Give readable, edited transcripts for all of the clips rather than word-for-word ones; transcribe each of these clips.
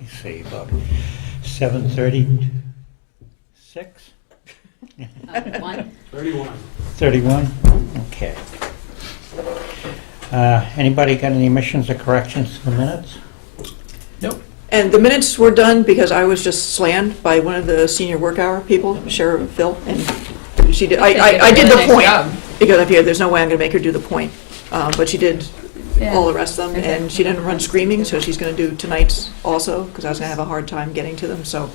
me see, about 7:36? 1. 31? Okay. Anybody got any omissions or corrections to the minutes? Nope. And the minutes were done because I was just slammed by one of the senior work hour people, Sheriff Phil, and she did, I did the point, because I figured there's no way I'm gonna make her do the point. But she did all the rest of them, and she didn't run screaming, so she's gonna do tonight's also, because I was gonna have a hard time getting to them, so.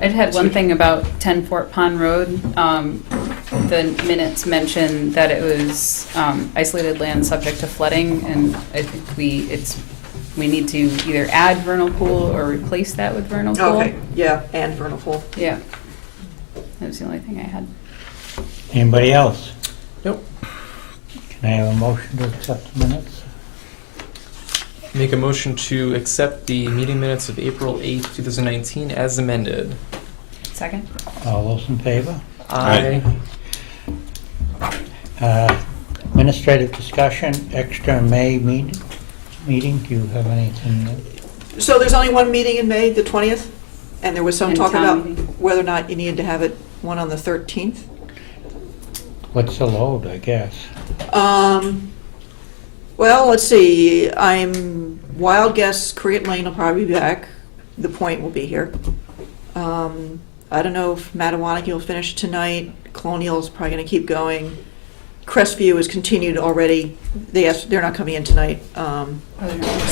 I had one thing about 10 Fort Pond Road. The minutes mentioned that it was isolated land subject to flooding, and I think we need to either add vernal pool or replace that with vernal pool. Okay, yeah, and vernal pool. Yeah. That was the only thing I had. Anybody else? Nope. Can I have a motion to accept the minutes? Make a motion to accept the meeting minutes of April 8th, 2019 as amended. Second? All those in favor? Aye. Administrative discussion, extra May meeting, do you have anything? So there's only one meeting in May, the 20th, and there was some And talk town about meeting. whether or not you needed to have it one on the 13th. What's the load, I guess? Well, let's see, wild guess, Cricket Lane will probably be back, the Point will be here. I don't know if Mattawanna will finish tonight, Colonial's probably gonna keep going. Crestview is continued already, they're not coming in tonight, so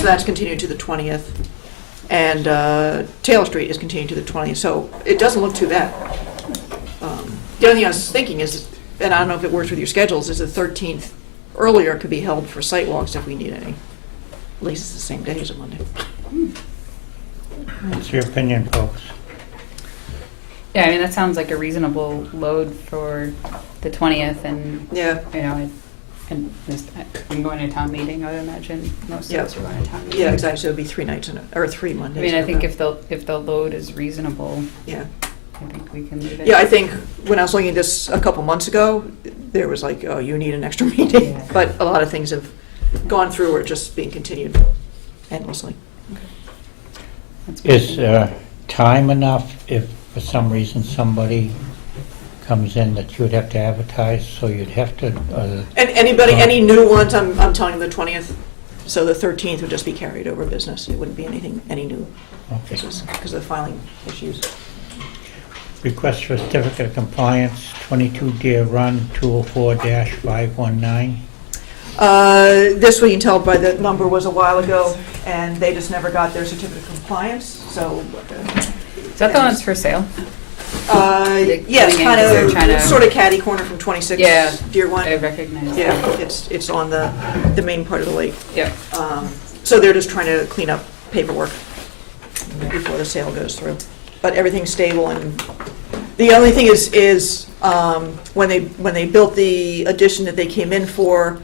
that's continued to the 20th. And Taylor Street is continued to the 20th, so it doesn't look too bad. The only thing I was thinking is, and I don't know if it works with your schedules, is the 13th earlier could be held for site walks if we need any. At least it's the same day as a Monday. What's your opinion, folks? Yeah, I mean, that sounds like a reasonable load for the 20th, and, Yeah, you know, I'm going to town meeting, I would imagine most of us are going to town meeting. yeah, exactly, so it'd be 3 nights, or 3 I Mondays. mean, I think about. if the load is reasonable, Yeah. I think we can leave it. Yeah, I think when I was looking at this a couple months ago, there was like, oh, you need an extra meeting. Yeah. But a lot of things have gone through or just being continued endlessly. That's good. Is time enough if for some reason somebody comes in that you would have to advertise, so you'd have to? And anybody, any new ones, I'm telling them the 20th, so the 13th would just be carried over business. It wouldn't be any new Okay. business because of the filing issues. Request for certificate of compliance, 22 Deer Run, 204-519. This, we can tell by the number, was a while ago, and they just never got their certificate of compliance, so. Is that the one that's for sale? Yes, coming in 'cause they're trying to- sort of catty corner from 26 Yeah. Deer One. I recognize Yeah, that. it's on the main part of the lake. Yep. So they're just trying to clean up paperwork before the sale goes through. But everything's stable, and the only thing is when they built the addition that they came in for,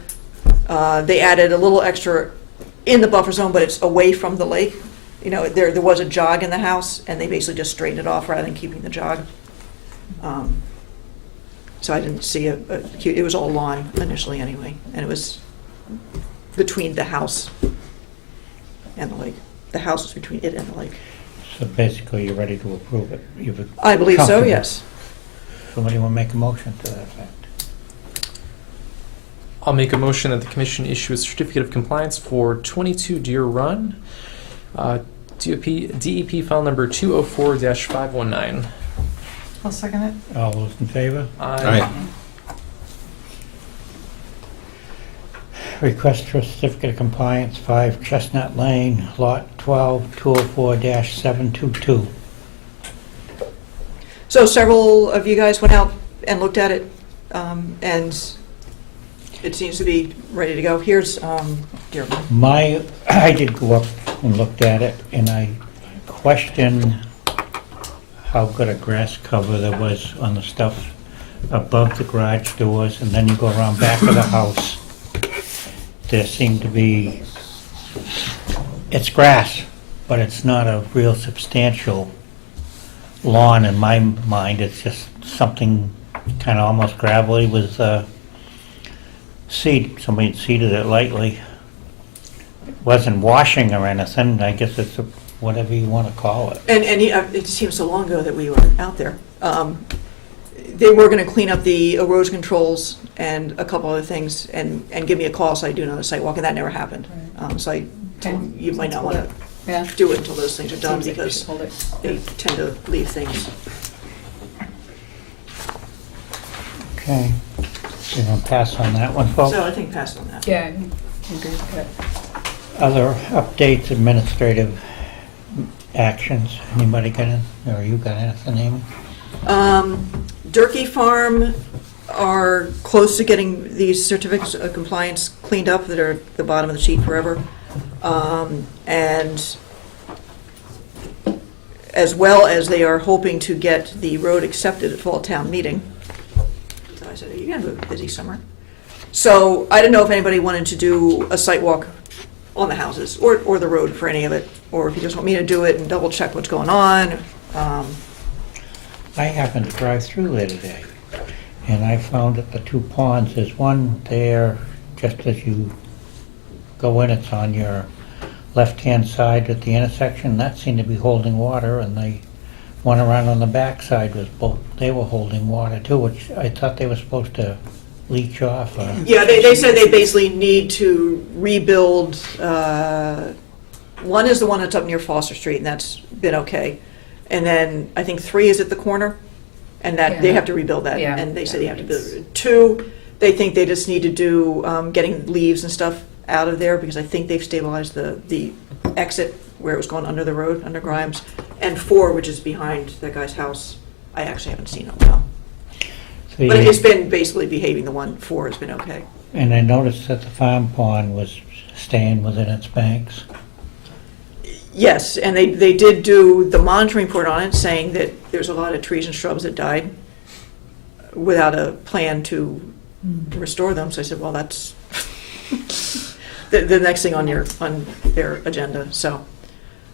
they added a little extra in the buffer zone, but it's away from the lake. You know, there was a jog in the house, and they basically just straightened it off rather than keeping the jog. So I didn't see it was all lawn initially anyway, and it was between the house and the lake. The house was between it and the lake. So basically, you're ready to approve it? I believe so, Comfortable. yes. Somebody want to make a motion to that effect? I'll make a motion that the commission issue a certificate of compliance for 22 Deer Run, DEP file number 204-519. I'll second it. All those in favor? Aye. Request for certificate of compliance, 5 Chestnut Lane, Lot 12, 204-722. So several of you guys went out and looked at it, and it seems to be ready to go. Here's, dear one. I did go up and looked at it, and I question how good a grass cover there was on the stuff above the garage doors, and then you go around back of the house. There seemed to be, it's grass, but it's not a real substantial lawn in my mind. It's just something kind of almost gravelly with seed. Somebody had seeded it lightly. It wasn't washing or anything. I guess it's whatever you want to call it. And it seems so long ago that we were out there. They were going to clean up the erosion controls and a couple other things and give me a call so I do another site walk, and that never happened. So I told them, you might not want to Yeah. do it until those things are done Seems like we because should hold it. they tend to leave things. Okay. You want to pass on that one, folks? So I think pass on that. Yeah, I agree with that. Other updates, administrative actions? Anybody got in, or you got anything, Amy? Durkey Farm are close to getting these certificates of compliance cleaned up that are at the bottom of the sheet forever. And as well as they are hoping to get the road accepted at Fall Town Meeting. So I said, you have a busy summer. So I don't know if anybody wanted to do a site walk on the houses or the road for any of it, or if you just want me to do it and double check what's going on. I happened to drive through there today, and I found that the two ponds, there's one there, just as you go in, it's on your left-hand side at the intersection, that seemed to be holding water, and the one around on the back side was both, they were holding water too, which I thought they were supposed to leach off. Yeah, they said they basically need to rebuild, one is the one that's up near Foster Street, and that's been okay. And then I think 3 is at the corner, and that, they have to rebuild that, Yeah. and they said Yeah, you have to build it's- it. 2, they think they just need to do, getting leaves and stuff out of there, because I think they've stabilized the exit where it was going under the road, under Grimes. And 4, which is behind that guy's house, I actually haven't seen it well. But it's been basically behaving, the one, 4 has been okay. And I noticed that the farm pond was staying within its banks. Yes, and they did do the monitoring report on it, saying that there's a lot of trees and shrubs that died without a plan to restore them. So I said, well, that's the next thing on their agenda. So,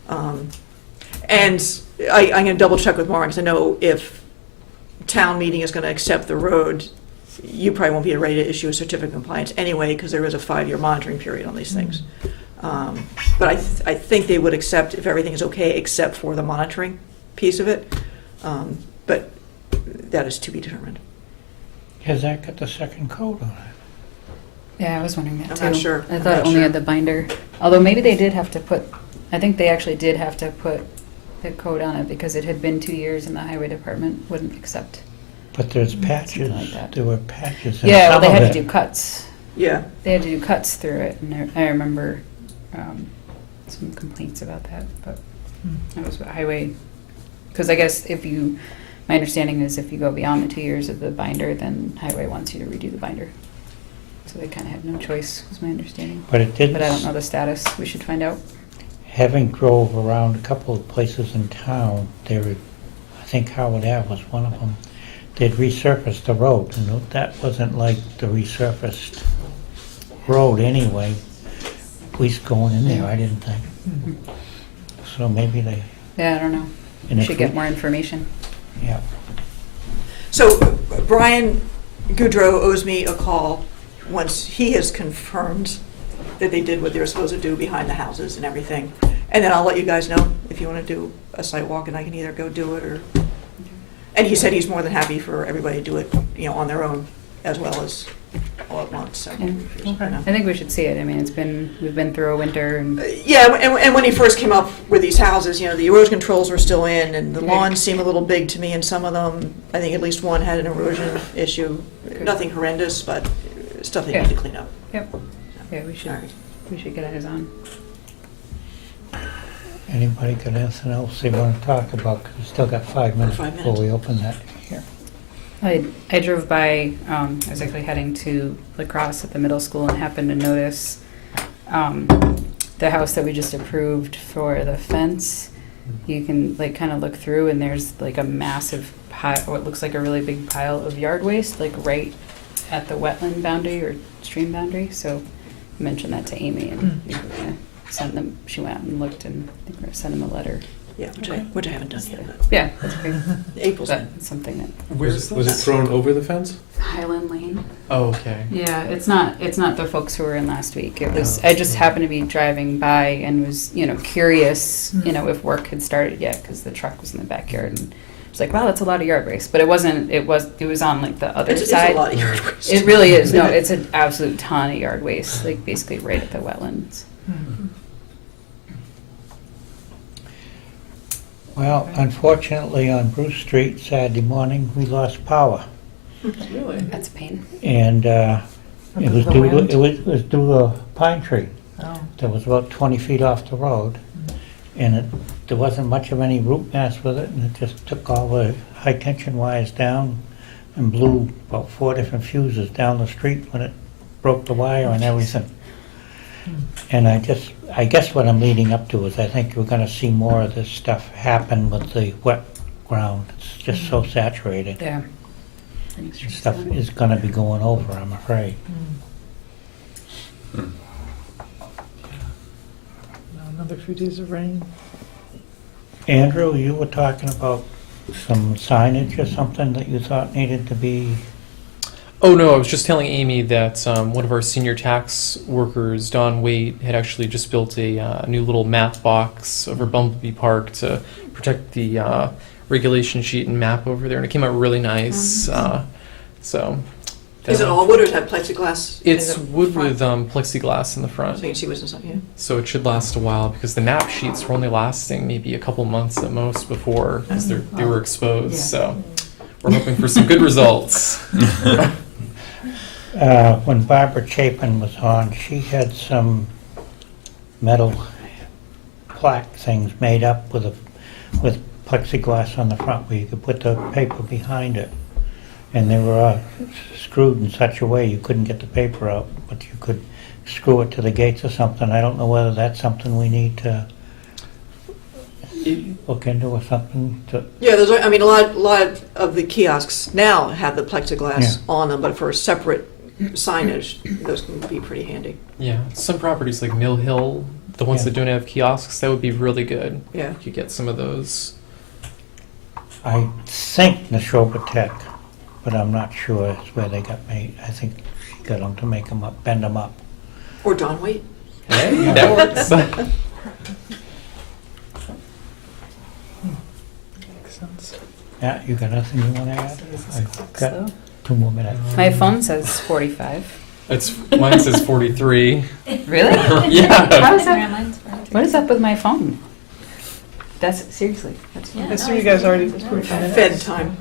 and I'm going to double check with Maureen, because I know if town meeting is going to accept the road, you probably won't be ready to issue a certificate of compliance anyway, because there is a 5-year monitoring period on these things. But I think they would accept if everything is okay, except for the monitoring piece of it. But that is to be determined. Has that got the second coat on it? Yeah, I was wondering that too. I'm not sure. I I'm thought it not only sure. had the binder. Although maybe they did have to put, I think they actually did have to put the code on it because it had been 2 years and the highway department wouldn't accept. But there's Something patches, like that. there were patches in Yeah, well, some they of had to it. do cuts. Yeah. They had to do cuts through it, and I remember some complaints about that, but that was what highway, because I guess my understanding is if you go beyond the 2 years of the binder, then highway wants you to redo the binder. So they kind of had no choice, was my understanding. But it didn't. But I don't know the status, we should find out. Having drove around a couple of places in town, they were, I think Howard Ave was one of them, they'd resurfaced the road, and that wasn't like the resurfaced road anyway, at least going in there, I didn't think. So maybe they, Yeah, I don't know. and We if should get more information. Yeah, So Brian Goudreau owes me a call once he has confirmed that they did what they were supposed to do behind the houses and everything. And then I'll let you guys know if you want to do a site walk, and I can either go do it or, and he said he's more than happy for everybody to do it, on their own as well as all at once, so. Yeah. I think we should see it. I mean, we've been through a winter and Yeah, and when he first came up with these houses, the erosion controls were still in, and the lawns seem a little big to me, and some of them, I think at least one had an erosion issue. Nothing horrendous, but stuff they Yeah. need to clean up. yep. Yeah, we should All right. get eyes on. anybody got anything else they want to talk about? 'Cause we still got 5 minutes 5 before minutes. we open that here. I drove by, I was actually heading to lacrosse at the middle school and happened to notice the house that we just approved for the fence. You can kind of look through and there's a massive pile, what looks like a really big pile of yard waste, right at the wetland boundary or stream boundary. So I mentioned that to Amy and we were gonna send them, she went out and looked and I think we're gonna send them a letter Yeah, which I haven't done yet, but Yeah, that's great. April's. That's something that Where's Was it this? thrown over the fence? Highland Lane. Oh, okay. Yeah, it's not the folks who were in last week. It was, Oh. I just happened to be driving by and was, curious, if work had started yet because the truck was in the backyard and I was like, wow, that's a lot of yard waste. But it wasn't, it was on like the other It's side. a lot of yard waste. It really is. No, it's an absolute ton of yard waste, like basically right at the wetlands. Well, unfortunately, on Bruce Street, Saturday morning, we lost power. Really? That's a pain. And it was The due to, wind? it was due to a pine tree Oh. that was about 20 feet off the road. And there wasn't much of any root mass with it, and it just took all the high-tension wires down and blew about 4 different fuses down the street when it broke the wire and everything. And I guess what I'm leading up to is I think we're gonna see more of this stuff happen with the wet ground. It's just so saturated. Yeah. Stuff is gonna be going over, I'm afraid. Hmm. Another few days of rain. Andrew, you were talking about some signage or something that you thought needed to be, Oh, no, I was just telling Amy that one of our senior tax workers, Don Waite, had actually just built a new little math box over Bumblebee Park to protect the regulation sheet and map over there, and it came out really nice. So. Is it all wood or does it have plexiglass? in It's the wood front? with plexiglass in the front. So you can see what's inside, yeah. So it should last a while because the map sheets were only lasting maybe a couple months at most before because they were exposed. Yeah. So we're hoping for some good results. when Barbara Chapin was on, she had some metal plaque things made up with plexiglass on the front where you could put the paper behind it. And they were screwed in such a way you couldn't get the paper out, but you could screw it to the gates or something. I don't know whether that's something we need to look into or something to, Yeah, there's, I mean, a lot of the kiosks now have the plexiglass Yeah. on them, but for separate signage, those can be pretty handy. Yeah, some properties like Mill Hill, the ones Yeah. that don't have kiosks, that would be really good. Yeah. You could get some of those. I think Neshoba Tech, but I'm not sure is where they got made. I think she got them to make them up, bend them up. Or Don Waite. Hey, that works. Makes sense. Yeah, you got nothing you want to add? I've got 2 more minutes. My phone says 45. Mine says 43. Really? Yeah. How is that? What is up with my phone? That's seriously. That's I see you guys already approved the Fed minutes. time.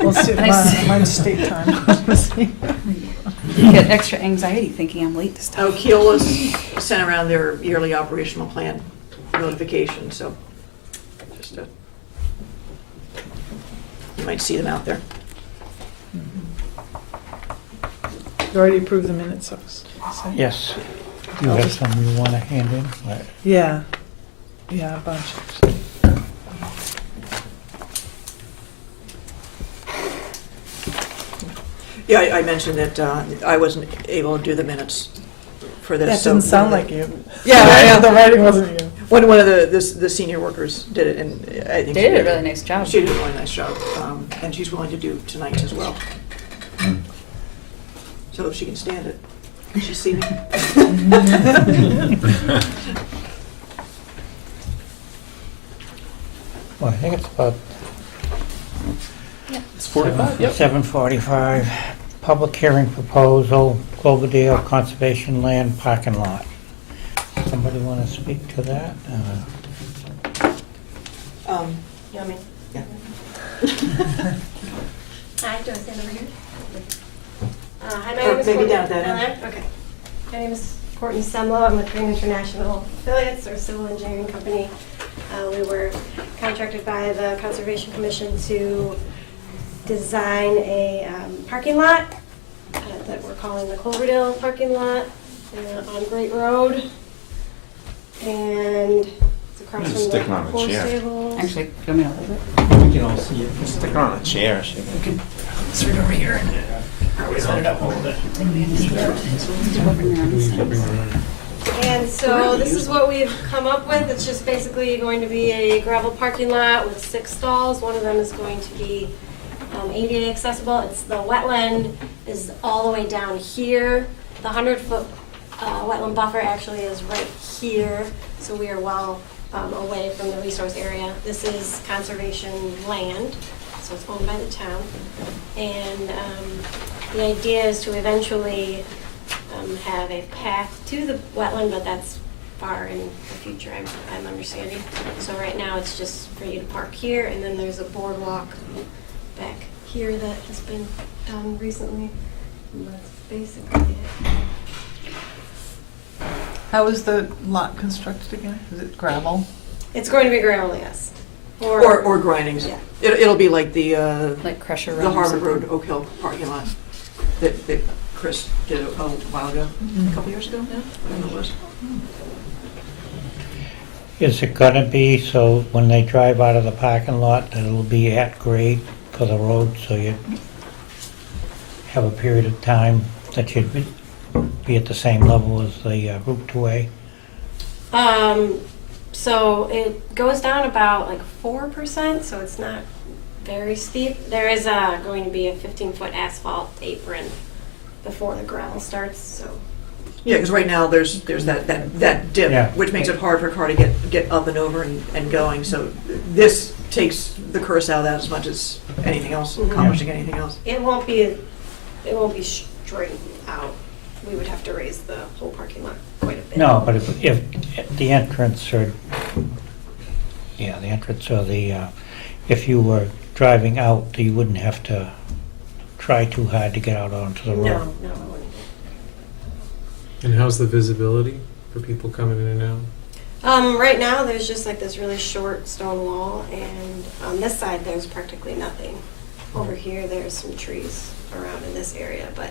Well, see, Nice. mine's state time. get extra anxiety thinking I'm late to stuff. Oh, Keola's sent around their yearly operational plan notification, so just you might see them out there. You already approved the minutes, I was saying. Yes. You have some you want to hand in? What? Yeah, yeah, a bunch. Yeah, I mentioned that I wasn't able to do the minutes for this. That so didn't sound one of like you. Yeah, The writing wasn't you. One of the senior workers did it, and I think They did a really nice job. She did a really nice job, and she's willing to do tonight as well. So if she can stand it, can she see me? Well, I think it's about It's 45. Yep. 7:45. Public hearing proposal, Cloverdale Conservation Land parking lot. Somebody want to speak to that? You want me? Yeah. Hi, do I stand over here? Hi, my Or name is maybe Courtney. down at that end. Down there? Okay. My name is Courtney Semlo. I'm with Green International Affiliates, or civil engineering company. We were contracted by the Conservation Commission to design a parking lot that we're calling the Cloverdale parking lot on Great Road. And it's across Just from stick the on a horse chair. stables. Actually, do you want me to hold it? We can all see it. Stick her on a chair. It's right over here. Set it up over there. Open your own sense. And so this is what we've come up with. It's just basically going to be a gravel parking lot with 6 stalls. One of them is going to be ADA accessible. It's the wetland is all the way down here. The 100-foot wetland buffer actually is right here, so we are well away from the resource area. This is conservation land, so it's owned by the town. And the idea is to eventually have a path to the wetland, but that's far in the future, I'm understanding. So right now, it's just for you to park here, and then there's a boardwalk back here that has been done recently. And that's basically it. How is the lot constructed again? Is it gravel? It's going to be gravel, yes. Or grindings. Yeah. It'll be like the Like Crusher Run the or Harvard something. Road Oak Hill parking lot that Chris did a while ago, a couple years ago now. I don't know what it was. Is it gonna be so when they drive out of the parking lot that it'll be at grade for the road, so you have a period of time that you'd be at the same level as the Route 2A? So it goes down about like 4%, so it's not very steep. There is going to be a 15-foot asphalt apron before the gravel starts, so. Yeah, because right now there's that dip, Yeah. which makes it hard for a car to get up and over and going. So this takes the curse out of that as much as anything else, Mhm. accomplishing anything else. It won't be straight out. We would have to raise the whole parking lot quite a bit. No, but if the entrance or, yeah, the entrance or the, if you were driving out, you wouldn't have to try too hard to get out onto the road. No, I wouldn't. And how's the visibility for people coming in and out? Right now, there's just like this really short stone wall, and on this side, there's practically nothing. Over here, there's some trees around in this area, but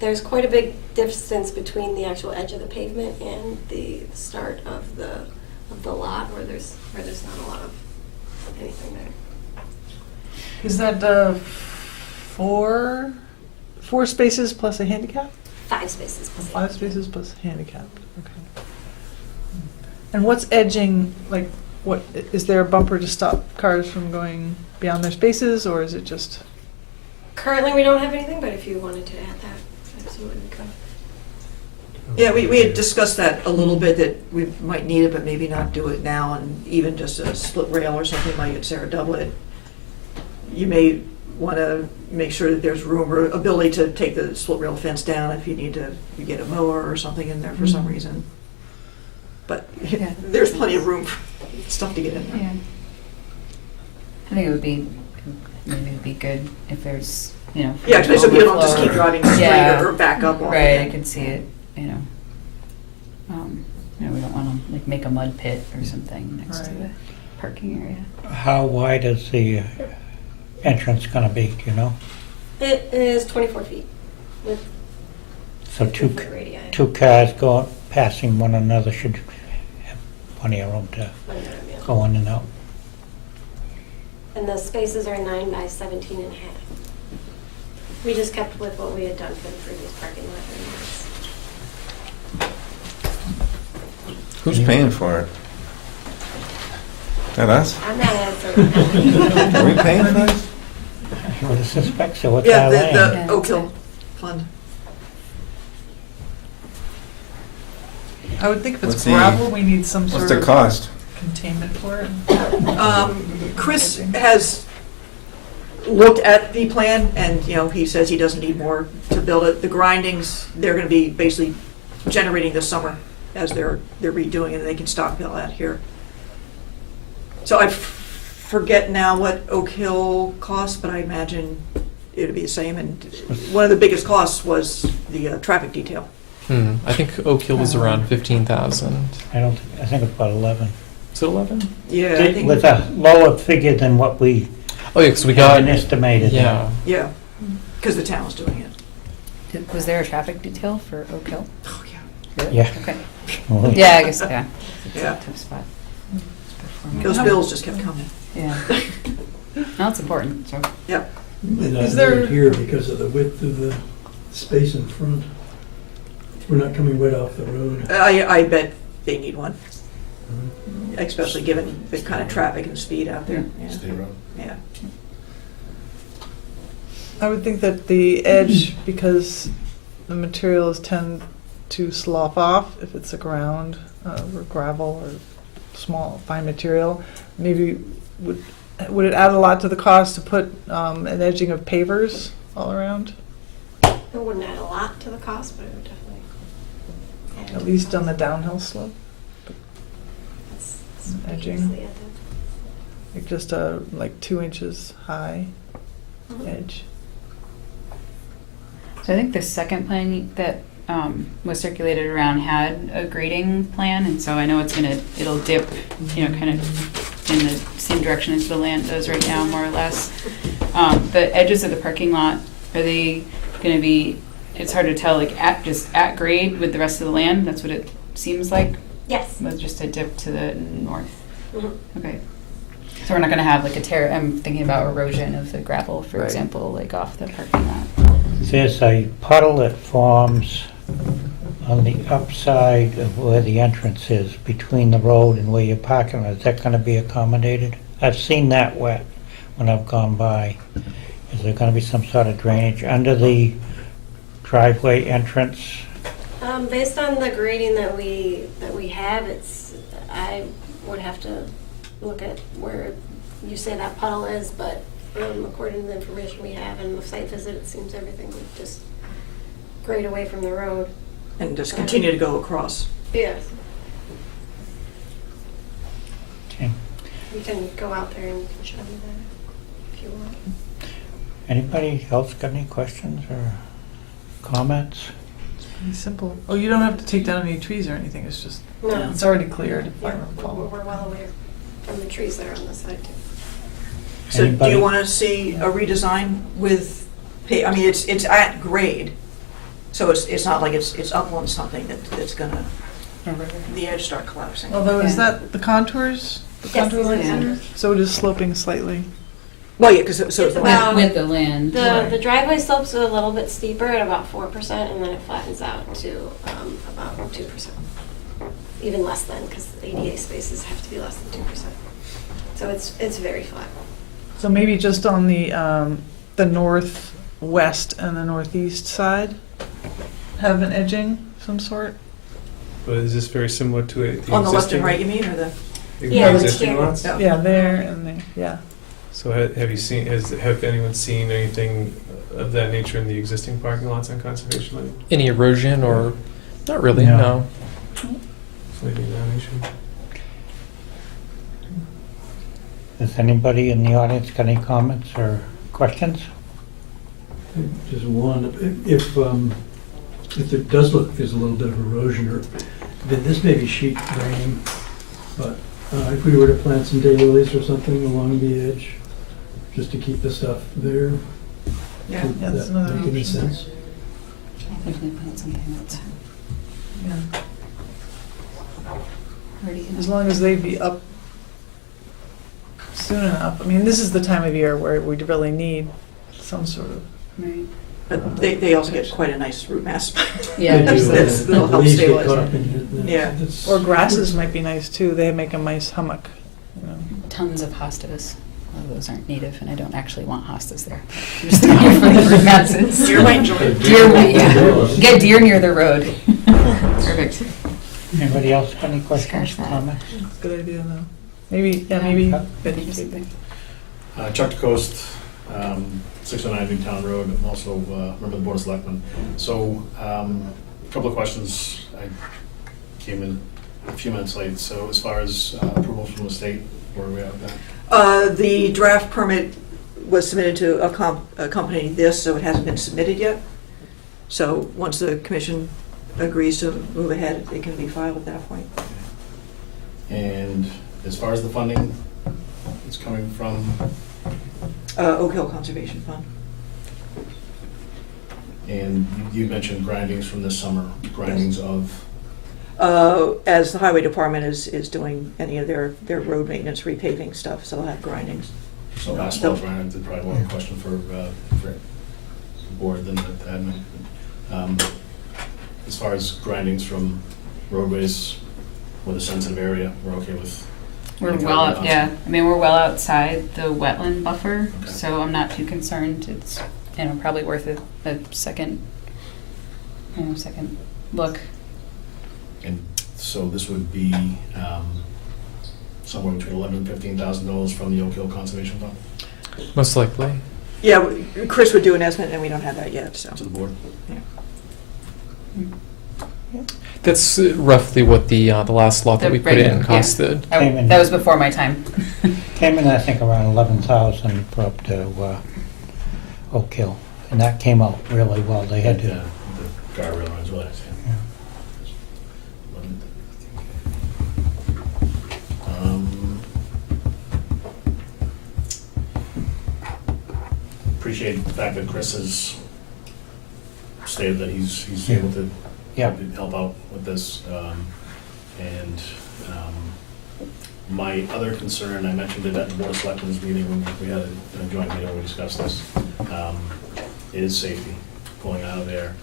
there's quite a big distance between the actual edge of the pavement and the start of the lot, where there's not a lot of anything there. Is that four spaces plus a handicap? 5 spaces. Or 5 spaces plus handicap, okay. And what's edging, like, what, is there a bumper to stop cars from going beyond their spaces, or is it just? Currently, we don't have anything, but if you wanted to add that, absolutely we could. Yeah, we had discussed that a little bit, that we might need it, but maybe not do it now, and even just a split rail or something might get Sarah double it. You may want to make sure that there's room or ability to take the split rail fence down if you need to get a mower or something in there for some reason. But Yeah. there's plenty of room for stuff to get in there. Yeah. I think it would be, maybe it'd be good if there's, you know. Yeah, especially so people don't just overflow keep or- driving straight Yeah. or back up on it. Right, I could see it, you know. We don't wanna like make a mud pit or something next to Right. the parking area. How wide is the entrance gonna be, do you know? It is 24 feet with So 50-foot radii. two cars going, passing one another should have plenty of room to go in and out. And the spaces are 9 by 17 and a half. We just kept with what we had done for the previous parking lot. Who's paying for it? Not us? I'm not answering that. Are we paying for this? I would suspect so, what's Yeah, our land? the Yeah. Oak Hill Fund. I would think if it's What's the- gravel, we need some What's sort the of cost? containment for it. Chris has looked at the plan, and, he says he doesn't need more to build it. The grindings, they're gonna be basically generating this summer as they're redoing it, and they can stockpile that here. So I forget now what Oak Hill costs, but I imagine it'd be the same, and one of the biggest costs was the traffic detail. I think Oak Hill was around 15,000. I think it's about 11. Is it 11? Yeah, I It think, was a lower figure than what we Oh yeah, because we had got estimated. yeah. yeah, because the town's doing it. Was there a traffic detail for Oak Hill? Oh, yeah. Yeah. Okay. Well, Yeah, I guess, yeah. It's Yeah. a tough spot. Those bills just kept coming. Yeah. No, it's important, so. Yep. Is there- Here because of the width of the space in front. We're not coming right off the road. I bet they need one, especially given the kind of traffic and speed out there. Yeah. State road. Yeah. I would think that the edge, because the materials tend to slough off if it's a ground or gravel or small fine material, maybe would it add a lot to the cost to put an edging of pavers all around? It wouldn't add a lot to the cost, but it would definitely add to At the least on cost. the downhill slope, That's edging. easily added. like just a like 2 inches high Mhm. edge. So I think the second plan that was circulated around had a grading plan, and so I know it'll dip, kind of in the same direction as the land does right now, more or less. The edges of the parking lot, are they going to be? It's hard to tell, like at grade with the rest of the land. That's what it seems like, Yes. with just a dip to the north. Mhm. Okay. So we're not going to have like I'm thinking about erosion of the gravel, for Right. example, like off the parking lot. There's a puddle that forms on the upside of where the entrance is, between the road and where you're parking. Is that gonna be accommodated? I've seen that wet when I've gone by. Is there gonna be some sort of drainage under the driveway entrance? Based on the grading that we have, I would have to look at where you say that puddle is, but according to the information we have and the site visit, it seems everything would just grade away from the road. And just continue to go across. Yes. Okay. You can go out there and you can show me that if you want. Anybody else got any questions or comments? Pretty simple. Oh, you don't have to take down any trees or anything. It's just No. it's already cleared. If I Yeah, recall. we're well aware from the trees that are on the side too. So do Anybody? you want to see a redesign with, I mean, it's at grade, so it's not like it's up on something that's gonna, the edge start collapsing. Although is Yeah. that the contours? The Yes, contour lines? yeah. So it is sloping slightly. Well, yeah, because so It's it's about- With the land. The driveway slopes a little bit steeper at about 4%, and then it flattens out to about 2%. Even less than, because the ADA spaces have to be less than 2%. So it's very flat. So maybe just on the northwest and the northeast side, have an edging of some sort. But is this very similar to the existing? on the left and right, you mean, or the? Yeah, like existing here. lots? Yeah. Yeah, there and there. Yeah. So have you seen? Have anyone seen anything of that nature in the existing parking lots on Conservation Lane? Any erosion or not really? No. No. Maybe that issue. Does anybody in the audience got any comments or questions? Just one, if it does look like there's a little bit of erosion, or then this may be sheet draining, but if we were to plant some daylilies or something along the edge, just to keep the stuff there, Yeah. would Yeah, that's that another make any option. sense? Definitely plant something that's Yeah. already in As long as they'd be up soon enough. I mean, this is the time of year where we really need some sort of. Right. But they also get quite a nice root mass. Yeah, They do, that's- and that'll the help leaves get stabilize caught it. up in it, and Yeah. that's- Or grasses might be nice too. They make a nice hummock. You know. Tons of hostas. Well, those aren't native, and I don't actually want hostas there. I'm just thinking for the root masses. Deer might enjoy it. Deer, yeah. Get deer near the road. Perfect. Anybody else got any questions, Scratch that. comments? It's a good idea though. Maybe maybe Yeah. Betty Just could- something. Chuck DeCoste, 609 Newtown Road, I'm also member of the Board of Selectmen. So, a couple of questions. I came in a few minutes late, so as far as approval from the state, where are we at with that? The draft permit was submitted to accompany this, so it hasn't been submitted yet. So once the commission agrees to move ahead, it can be filed at that point. And as far as the funding, it's coming from, Oak Hill Conservation Fund. and you mentioned grindings from this summer, grindings of, As the highway department is doing any of their road maintenance, repaving stuff, so they'll have grindings. so asphalt grinding, is probably more of a question for the board than the admin. as far as grindings from roadways with a sensitive area, we're okay with? We're any kind well of out, yeah, I mean, we're well outside the wetland buffer, Okay. so I'm not too concerned. It's, you know, probably worth a second, second look. And so this would be somewhere between $11,000 and $15,000 from the Oak Hill Conservation Fund Most likely. Yeah, Chris would do an estimate, and we don't have that yet, so. to the board. That's roughly what the last lot that The we put regular, in yeah. costed. That was before my time. Came in, I think, around 11,000 for up to Oak Hill, and that came out really well. They had to, The guardrail as well, yeah. Appreciate the fact that Chris has stated that he's able to yeah. help out with this. And my other concern, I mentioned it at the Board of Selectmen's meeting when we had a joint meeting where we discussed this, is safety, pulling out of there.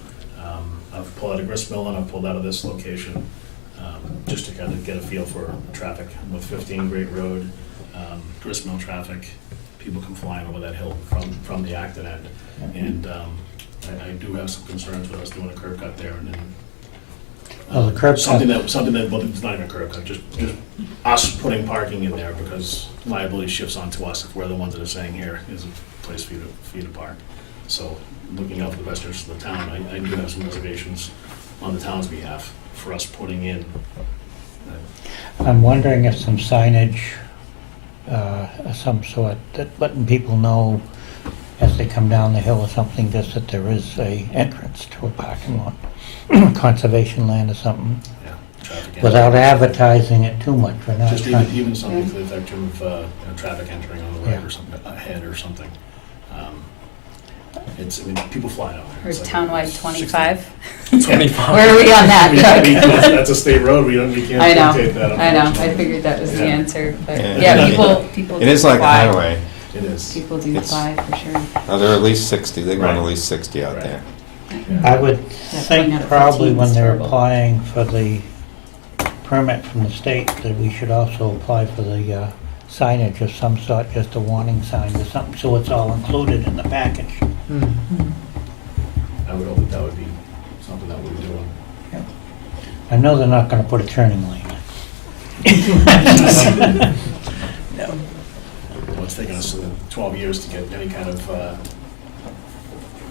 I've pulled out of Gristmill and I've pulled out of this location, just to kind of get a feel for traffic. With 15 Great Road, Gristmill traffic, people come flying over that hill from the Acton end. And I do have some concerns with us doing a curb cut there, and then Well, the curb something cut- that, well, it's not even a curb cut, just us putting parking in there, because liability shifts onto us if we're the ones that are saying, here is a place for you to park. So, looking out for the best interest of the town, I do have some reservations on the town's behalf for us putting in. I'm wondering if some signage of some sort, that letting people know as they come down the hill or something, just that there is a entrance to a parking lot, conservation land or something, Yeah, traffic. without advertising it too much. We're not Just trying- even something to the effect of traffic entering on the right Yeah. or something, ahead or something. I mean, people fly out there. Or It's like townwide 60 25? 25. Where are we on that, Chuck? That's a state road, we can't I know, dictate that. I know, I unfortunately. figured that was the Yeah. answer, but, Yeah. yeah, people It is like a fly. highway. It is. People do It's- fly, for sure. There are at least 60, they're going Right. at least 60 out Right. there. I would pulling think out of probably 15 when is they're terrible. applying for the permit from the state, that we should also apply for the signage of some sort, just a warning sign or something, so it's all included in the package. I would hope that would be something that we would do. I know they're not gonna put a turning lane in. Well, it's taken us 12 years to get any kind of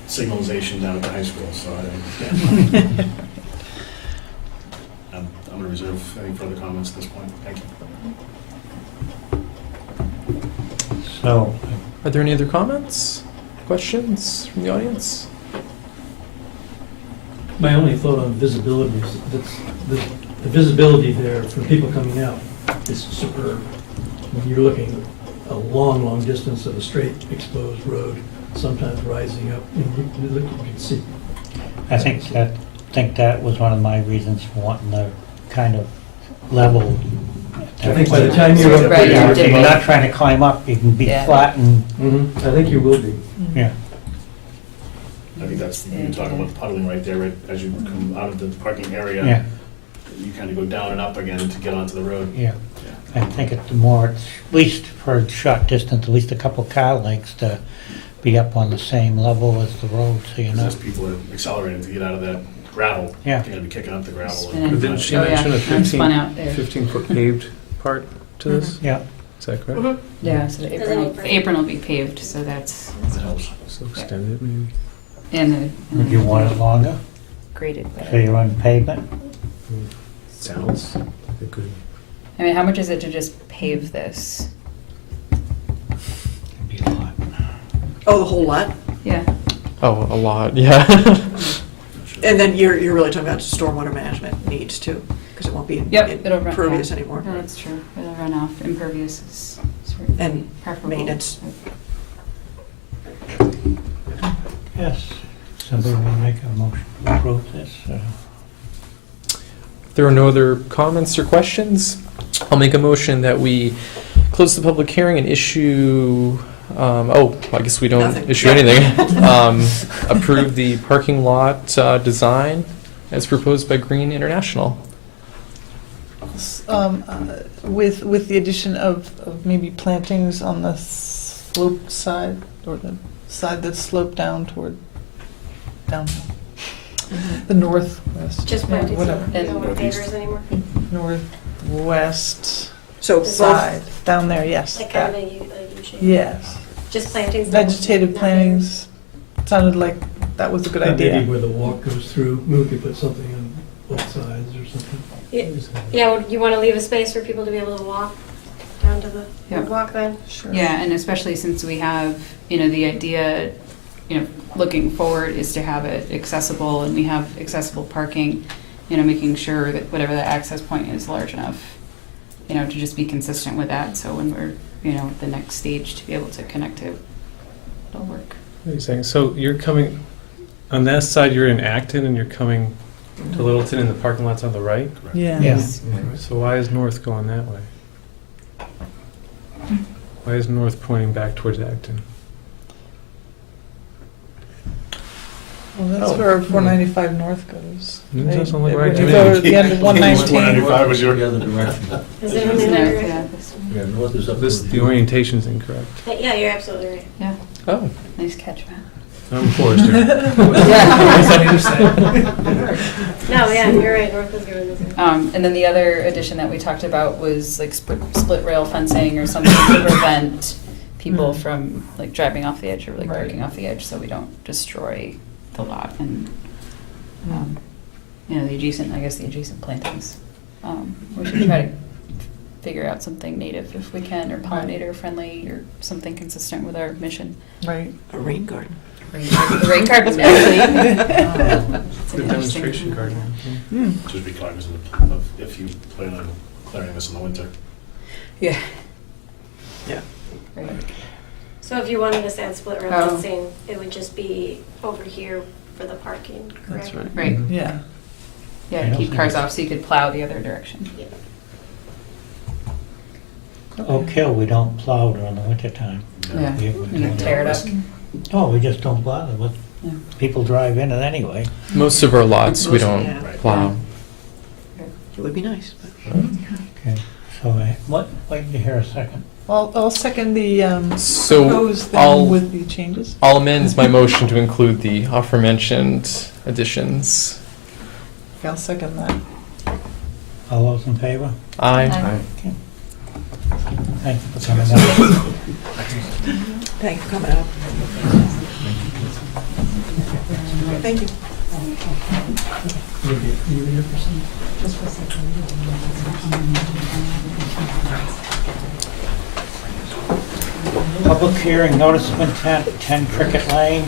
signalization down at the high school, so yeah. I'm going to reserve any further comments at this point. Thank you. So, Are there any other comments, questions from the audience? My only thought on visibility is the visibility there for people coming out is superb. When you're looking a long, long distance of a straight exposed road, sometimes rising up, and you can see. I think that was one of my reasons for wanting the kind of level. I think by the time you're up Right, there, You're not trying to climb up, you can be Yeah. flat and, I think you will be. yeah. I think that's, you talk about puddling right there, right as you come out of the parking area. Yeah, You kind of go down and up again to get onto the road. yeah. I think it's more, at least for a short distance, at least a couple car lengths to be up on the same level as the road, so you're Because not, as people are accelerating to get out of that gravel, Yeah. they're going to be kicking up the gravel. Spinning. But didn't she Oh, yeah. mention a I'm spun out there. 15-foot paved part to this? yeah. Is that correct? Mhm. Yeah, so the There's apron, an will- apron. the apron will be paved, so that's, That helps. So extend it maybe? and Would you want it longer, graded so better. you're on pavement? Sounds like a good. I mean, how much is it to just pave this? It'd be a lot. Oh, the whole lot? Yeah, Oh, a lot, yeah. And then you're really talking about stormwater management needs too, because it won't be Yep, it'll run- impervious yeah. anymore. no, that's true, it'll run off, impervious is certainly And preferable. maintenance. Yes. Somebody will make a motion to approve this. If there are no other comments or questions, I'll make a motion that we close the public hearing and issue, I guess we don't Nothing. issue Yeah. anything. Approve the parking lot design as proposed by Green International. With the addition of maybe plantings on the slope side, or the side that's sloped down toward downhill. The northwest. Just yeah, plantings, whatever. no more pavers anymore? Northwest So both, side, down there, yes. Like kind that. of a U-shape? Yes. Just plantings? Vegetative not plantings, sounded like that was a good Maybe idea. where the walk goes through, maybe we could put something on both sides or something. pavers? Yeah, well, you want to leave a space for people to be able to walk down to the Yeah. walk then? Sure. Yeah, and especially since we have, the idea, looking forward is to have it accessible, and we have accessible parking, making sure that whatever the access point is large enough, to just be consistent with that, so when we're, at the next stage, to be able to connect it, it'll work. Wait a second, so you're coming, on that side, you're in Acton, and you're coming to Littleton, and the parking lot's on the right? Yeah. Yes. So why is north going that way? Why is north pointing back towards Acton? Well, that's where 495 north goes. It doesn't look When right to you me. go to the end of 119. 195 was your... The other direction. Is it in the other- Yeah, this one. Yeah, north is up. This, towards the you. orientation's incorrect. Yeah, you're absolutely right. Yeah, Oh, nice catch, Matt. I'm a forester. No, yeah, you're right, north is going this way. And then the other addition that we talked about was like split rail fencing or something to prevent people from like driving off the edge or like Right. parking off the edge, so we don't destroy the lot and, the adjacent plantings. We should try to figure out something native if we can, or pollinator friendly, or something consistent with our mission. Right. a rain garden. The rain garden, actually. It's The an interesting- demonstration garden. Just be cognizant of if you plan on clearing this in the winter. Yeah. Yeah. Right. So if you wanted us to add split rail Oh. fencing, it would just be over here for the parking, correct? That's right. Right. Mhm. Yeah. Yeah, to keep cars off so you could plow the other direction. Oak Hill, we don't plow during the wintertime. Yeah. We- You tear it up. Oh, we just don't bother with, Yeah. people drive in it anyway. most of our lots we don't Yeah. plow. It would be nice, but. Okay, so wait to hear a second. Well, I'll second the So proposed I'll- thing with the changes. I'll amend my motion to include the aforementioned additions. I'll second that. All those in favor? Aye. Okay. Thank you for coming out. Thank you for coming out. Thank you. Maybe you here for some? Public hearing, notice of intent, 10 Cricket Lane,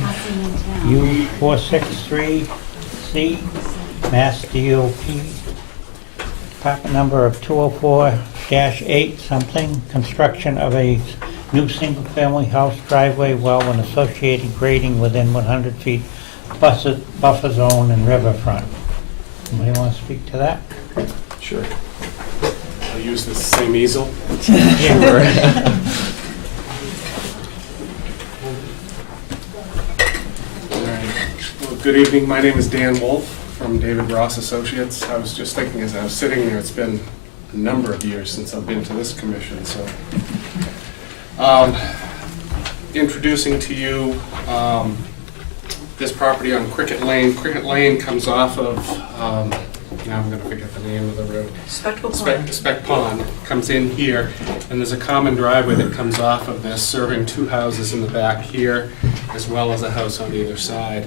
U463C, Mass DOT, packet number of 204-8 something, construction of a new single-family house driveway, well, and associated grading within 100 feet buffer zone and riverfront. Anybody want to speak to that? Sure. I'll use this same easel. All right. Well, good evening. My name is Dan Wolf from David Ross Associates. I was just thinking as I was sitting there, it's been a number of years since I've been to this commission, so. Introducing to you this property on Cricket Lane. Cricket Lane comes off of, now I'm gonna forget the name of the road. Spec Pond comes in here, and there's a common driveway that comes off of this, serving two houses in the back here, as well as a house on either side.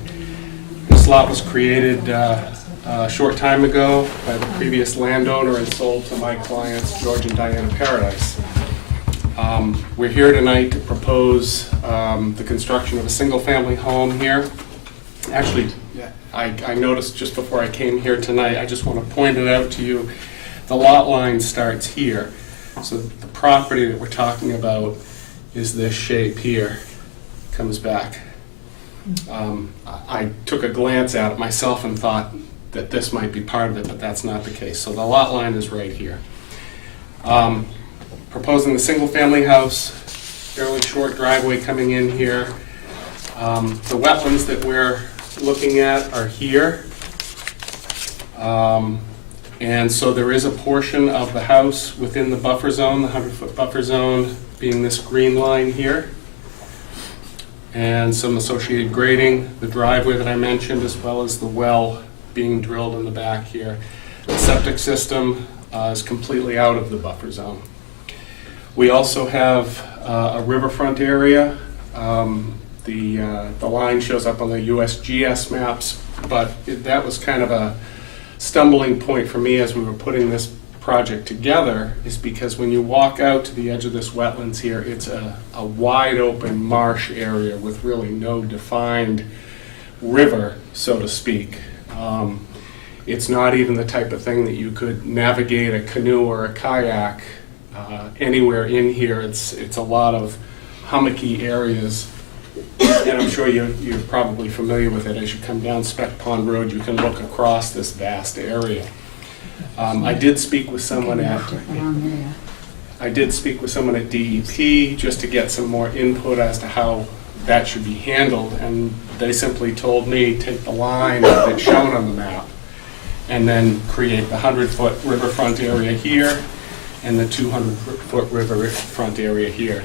This lot was created a short time ago by the previous landowner and sold to my clients, George and Diana Paradise. We're here tonight to propose the construction of a single-family home here. Actually, I noticed just before I came here tonight, I just want to point it out to you, the lot line starts here. So the property that we're talking about is this shape here, comes back. I took a glance at it myself and thought that this might be part of it, but that's not the case. So the lot line is right here. Proposing the single-family house, fairly short driveway coming in here. The wetlands that we're looking at are here. And so there is a portion of the house within the buffer zone, the 100-foot buffer zone being this green line here. And some associated grading, the driveway that I mentioned, as well as the well being drilled in the back here. The septic system is completely out of the buffer zone. We also have a riverfront area. The line shows up on the USGS maps, but that was kind of a stumbling point for me as we were putting this project together, is because when you walk out to the edge of this wetlands here, it's a wide open marsh area with really no defined river, so to speak. It's not even the type of thing that you could navigate a canoe or a kayak anywhere in here. It's a lot of hummocky areas, and I'm sure you're probably familiar with it. As you come down Speck Pond Road, you can look across this vast area. I did speak with someone at DEP just to get some more input as to how that should be handled, and they simply told me, take the line that's shown on the map and then create the 100-foot riverfront area here and the 200-foot riverfront area here.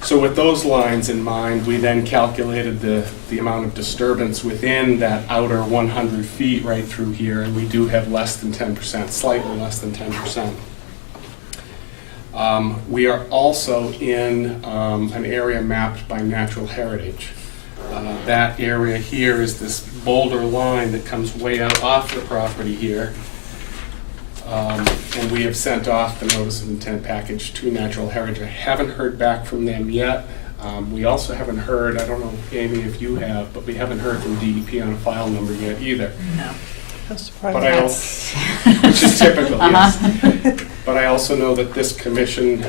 So with those lines in mind, we then calculated the amount of disturbance within that outer 100 feet right through here, and we do have less than 10%, slightly less than 10%. We are also in an area mapped by natural heritage. That area here is this boulder line that comes way out off the property here. And we have sent off the notice of intent package to Natural Heritage. I haven't heard back from them yet. We also haven't heard, I don't know, Amy, if you have, but we haven't heard from DEP on a file number yet either. No. That's surprising. But I also, which is typical, yes. But I also know that this commission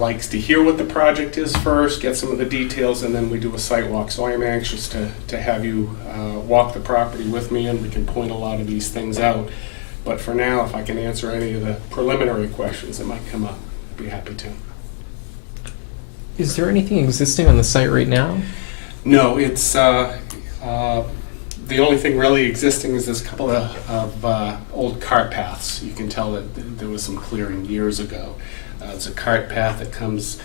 likes to hear what the project is first, get some of the details, and then we do a site walk. So I am anxious to have you walk the property with me, and we can point a lot of these things out. But for now, if I can answer any of the preliminary questions that might come up, I'd be happy to. Is there anything existing on the site right now? No, it's the only thing really existing is this couple of old cart paths. You can tell that there was some clearing years ago. There's a cart path that comes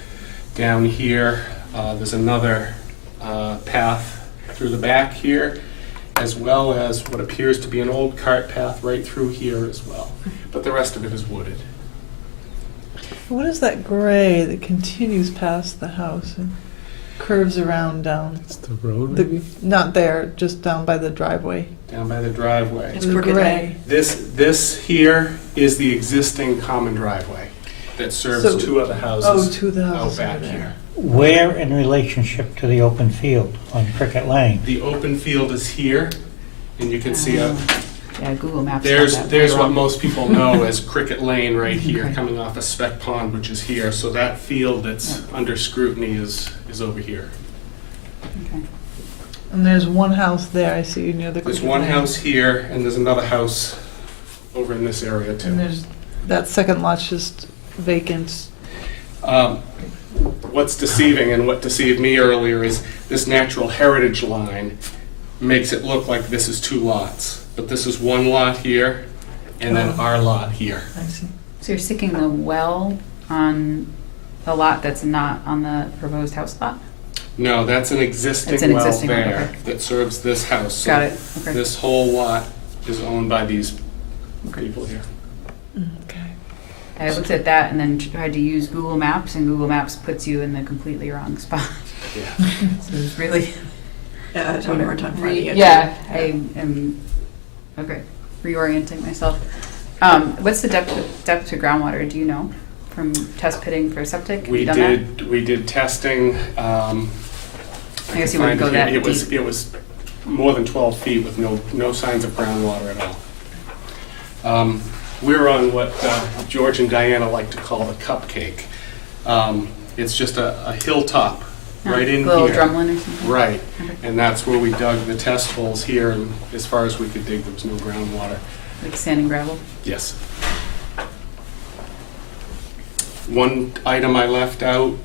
down here. There's another path through the back here, as well as what appears to be an old cart path right through here as well. But the rest of it is wooded. What is that gray that continues past the house and curves around down? It's the road, maybe? Not there, just down by the driveway. Down by the driveway. It's The crooked gray. This here is the existing common driveway that serves So- two other houses Oh, to the out house back over there. here. Where in relationship to the open field on Cricket Lane? The open field is here, and you can see Yeah, Google Maps. there's got that what wrong. most people know as Cricket Lane right here, Okay. coming off of Speck Pond, which is here. So that field that's under scrutiny is over here. Okay. And there's one house there I see near the. There's cricket one lane. house here, and there's another house over in this area too. And there's, that second lot's just vacant. What's deceiving, and what deceived me earlier, is this natural heritage line makes it look like this is two lots. But this is one lot here, and then Oh. our lot here. I see. So you're sticking the well on the lot that's not on the proposed house lot? No, that's an existing It's an well existing one, there okay. that serves this house. So Got it, okay. this whole lot is owned by these Okay. people here. Okay. I looked at that and then tried to use Google Maps, and Google Maps puts you in the completely wrong spot. Yeah. So it's really. Yeah, it's having a hard time finding it. Yeah, I am, okay, reorienting myself. What's the depth to groundwater, do you know, from test pitting for septic? Have We you done that? did testing. I guess you wouldn't go that It was deep. more than 12 feet with no signs of groundwater at all. We're on what George and Diana like to call the cupcake. It's just a hilltop right in Little here. drumlin or something? Right, Okay. and that's where we dug the test holes here, and as far as we could dig, there was no groundwater. Like sand and gravel? Yes. One item I left out,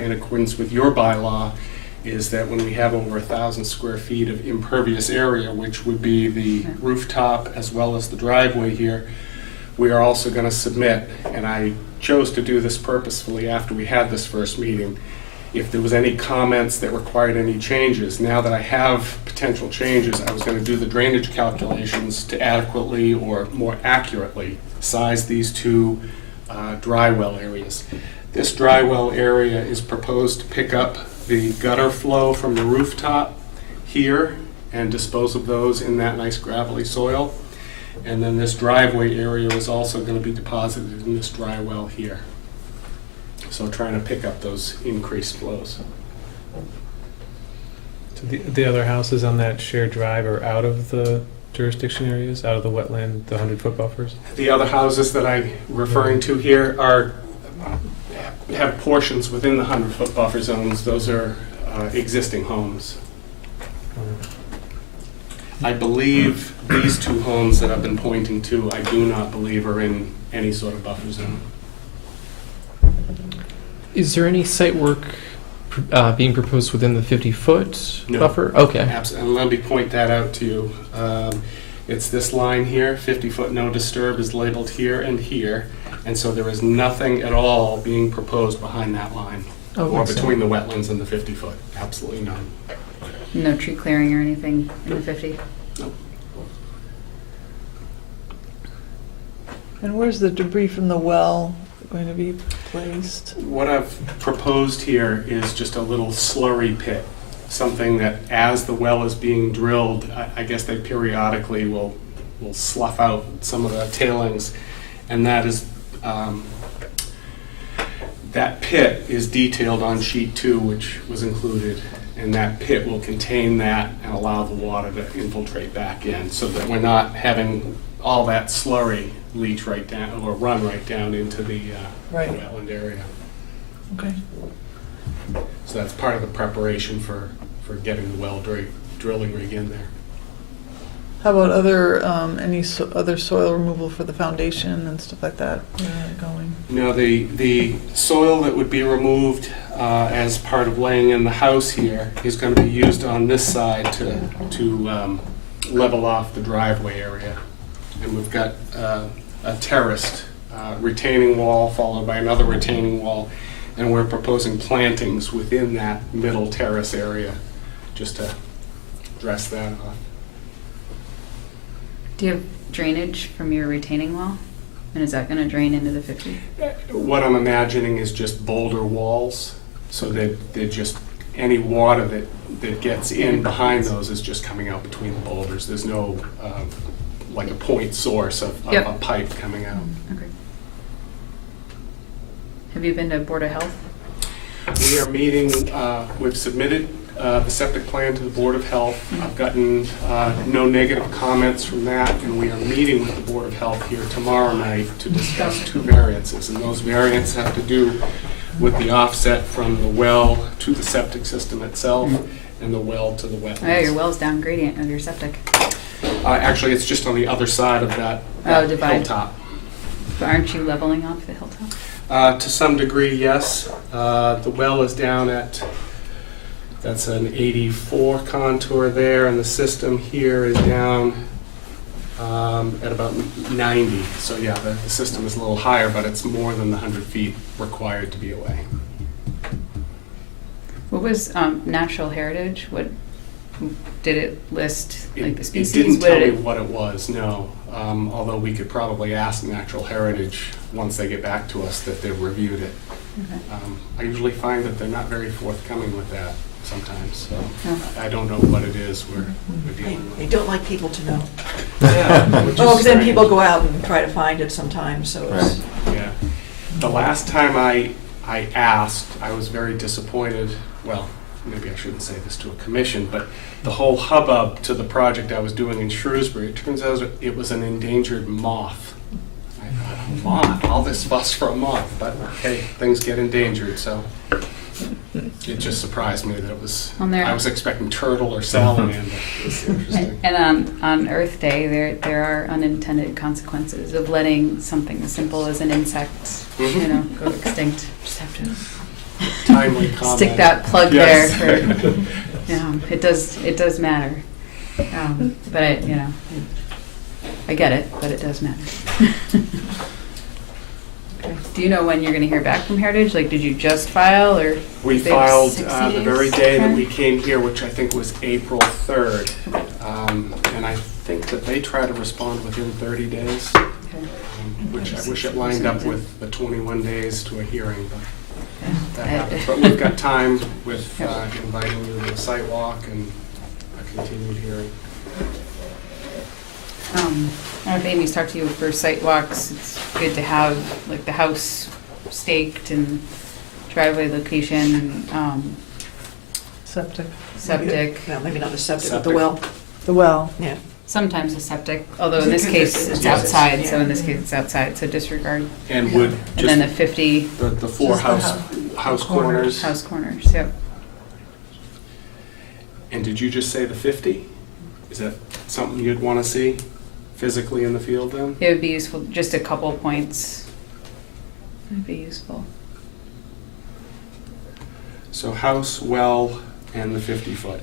in accordance with your bylaw, is that when we have over 1,000 square feet of impervious area, which would be the rooftop as well as the driveway here, we are also going to submit, and I chose to do this purposefully after we had this first meeting, if there was any comments that required any changes. Now that I have potential changes, I was going to do the drainage calculations to adequately or more accurately size these two dry well areas. This dry well area is proposed to pick up the gutter flow from the rooftop here and dispose of those in that nice gravelly soil. And then this driveway area is also going to be deposited in this dry well here. So trying to pick up those increased flows. So the other houses on that shared drive are out of the jurisdiction areas, out of the wetland, the 100-foot buffers? The other houses that I'm referring to here have portions within the 100-foot buffer zones. Those are existing homes. I believe these two homes that I've been pointing to, I do not believe are in any sort of buffer zone. Is there any site work being proposed within the 50-foot No. buffer? Okay. Absolutely. And let me point that out to you. It's this line here, 50-foot no disturb is labeled here and here. And so there is nothing at all being proposed behind that line Oh, or excellent. between the wetlands and the 50-foot. Absolutely none. No tree clearing or anything in the 50? And where's the debris from the well going to be placed? What I've proposed here is just a little slurry pit, something that as the well is being drilled, I guess they periodically will slough out some of the tailings, and that is that pit is detailed on sheet 2, which was included, and that pit will contain that and allow the water to infiltrate back in, so that we're not having all that slurry leach right down or run right down into the Right. wetland area. Okay. So that's part of the preparation for getting the well drilling rig in there. How about other, other soil removal for the foundation and stuff like that? Where are they going? No, the soil that would be removed as part of laying in the house here is going to be used on this side to level off the driveway area. And we've got a terraced retaining wall followed by another retaining wall, and we're proposing plantings within that middle terrace area just to dress that off. Do you have drainage from your retaining wall? And is that going to drain into the 50? What I'm imagining is just boulder walls, so that they're just any water that gets in behind those is just coming out between the boulders. There's no like a point source of Yep. a pipe coming out. Okay. Have you been to Board of Health? We are meeting, we've submitted the septic plan to the Board of Health. I've gotten no negative comments from that, and we are meeting with the Board of Health here tomorrow night to discuss 2 variances. And those variants have to do with the offset from the well to the septic system itself and the well to the wetlands. Oh, yeah, your well's down gradient of your septic. Actually, it's just on the other side of that Divide. hilltop. But aren't you leveling off the hilltop? To some degree, yes. The well is down at, that's an 84 contour there, and the system here is down at about 90. So yeah, the system is a little higher, but it's more than the 100 feet required to be away. What was natural heritage? What did it list? Like the It species? didn't What tell did me what it was, no. Although we could probably ask Natural Heritage once they get back to us that they've reviewed it. Okay. I usually find that they're not very forthcoming with that sometimes, so Oh. I don't know what it is we're dealing They with. don't like people to know. Yeah, which is Oh, because then strange. people go out and try to find it sometimes, so it's. Yeah. The last time I asked, I was very disappointed. Well, maybe I shouldn't say this to a commission, but the whole hubbub to the project I was doing in Shrewsbury, it turns out it was an endangered moth. I thought, a moth, all this fuss for a moth, but hey, things get endangered, so it just surprised me that it was, On there. I was expecting turtle or salamander. It's interesting. And on Earth Day, there are unintended consequences of letting something as simple as an insect, Mhm. go extinct. Just have to timely comment. Stick that plug there Yes. for, it does matter. But I get it, but it does matter. Okay. Do you know when you're going to hear back from Heritage? Like, did you just file, or? We they have filed 60 the days? very day that Okay. we came here, which I think was April 3rd. And I think that they try to respond within 30 days, Okay. which I wish it lined up with the 21 days to a hearing, but that I- happens. But we've got time with Yeah. inviting you to a site walk and a continued hearing. I don't know if Amy's talked to you for site walks. It's good to have like the house staked and driveway location, Septic. septic. Well, maybe not a septic, but the Septic. well, The well. yeah. Sometimes a septic, although in this case it's Yes. outside. So in this case it's outside. So disregard. And would And then the just 50 the four Just the house corners. house corners. Yep. And did you just say the 50? Is that something you'd want to see physically in the field then? It would be useful. Just a couple points. Would be useful. So house, well, and the 50-foot.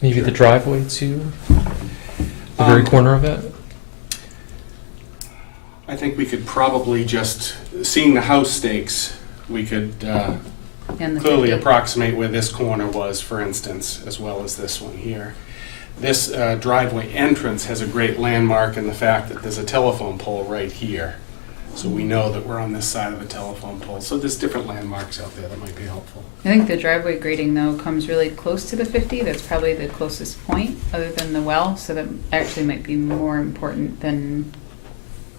Maybe the driveway too? The very corner of it? I think we could probably just, seeing the house stakes, we could And the clearly 50. approximate where this corner was, for instance, as well as this one here. This driveway entrance has a great landmark in the fact that there's a telephone pole right here. So we know that we're on this side of the telephone pole. So there's different landmarks out there that might be helpful. I think the driveway grading though comes really close to the 50. That's probably the closest point other than the well. So that actually might be more important than.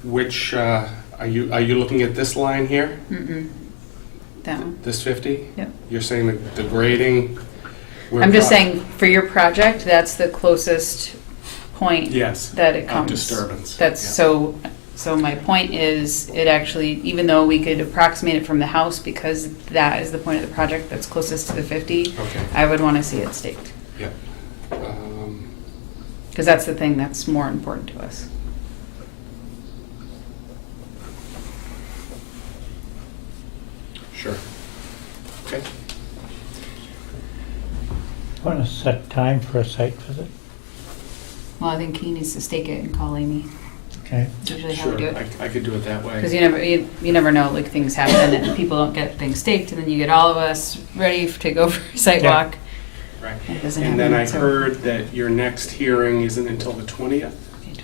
Which, are you looking at this line here? That one. This 50? Yep. You're saying that the grading? we're I'm just pro- saying for your project, that's the closest point Yes, that it of comes. disturbance. That's Yeah. so my point is, it actually, even though we could approximate it from the house, because that is the point of the project that's closest to the 50, Okay, I would want to see it staked. yeah. Because that's the thing that's more important to us. Sure. Okay. Want to set time for a site visit? Well, I think he needs to stake it and call Amy. Okay. That's usually how we do Sure, it. I could do it that way. Because you never know, like things happen and people don't get things staked, and then you get all of us ready to go for a site Yeah. walk. Right. It doesn't And happen. then I so- heard that your next hearing isn't until the 20th?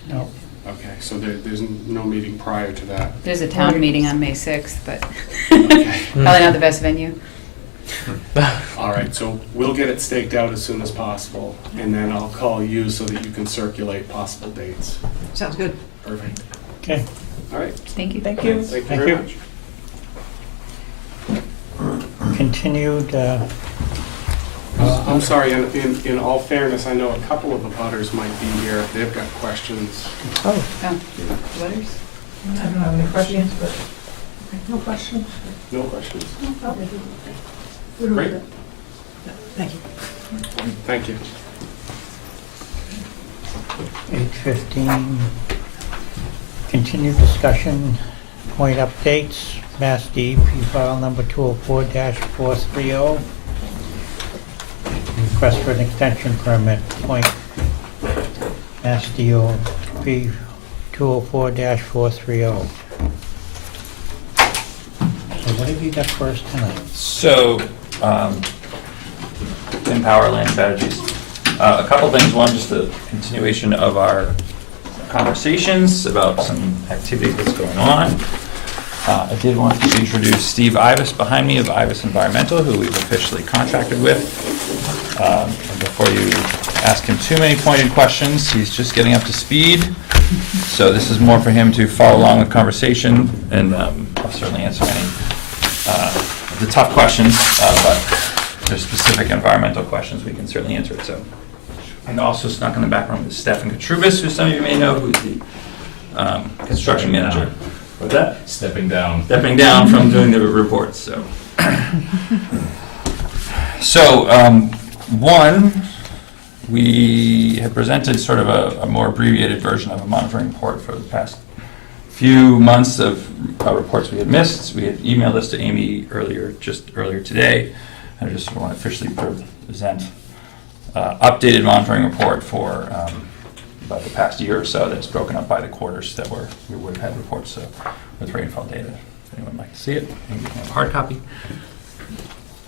No. Okay, so there's no meeting prior to that. There's a town meeting on May 6th, but Okay. probably not the best venue. All right, so we'll get it staked out as soon as possible, and then I'll call you so that you can circulate possible dates. Sounds good. Perfect. Okay. All right, Thank you. Thank you. thank you Thank very you. much. Continued, I'm sorry, in all fairness, I know a couple of the butters might be here if they've got questions. oh, Oh, letters? I don't have any questions, but. No questions. No questions? Great. Great, Thank you. thank you. 8:15. Continued discussion, point updates, Mass DEP file number 204-430. Request for an extension permit, point Mass DOP 204-430. So what have you got for us tonight? So, Empower Land Strategies. A couple things. One, just a continuation of our conversations about some activity that's going on. I did want to introduce Steve Ivis behind me of Ivis Environmental, who we've officially contracted with. And before you ask him too many pointed questions, he's just getting up to speed. So this is more for him to follow along with conversation, and I'll certainly answer any of the tough questions, but if there's specific environmental questions, we can certainly answer it. So, and also snuck in the background is Stefan Katrubis, who some of you may know, who's the construction manager. What's that? Stepping down. Stepping down from doing the reports, so. So, one, we have presented sort of a more abbreviated version of a monitoring report for the past few months of reports we had missed. We had emailed this to Amy just earlier today. I just want to officially present updated monitoring report for about the past year or so that's broken up by the quarters that we would have had reports with rainfall data. If anyone would like to see it, maybe you can have a hard copy.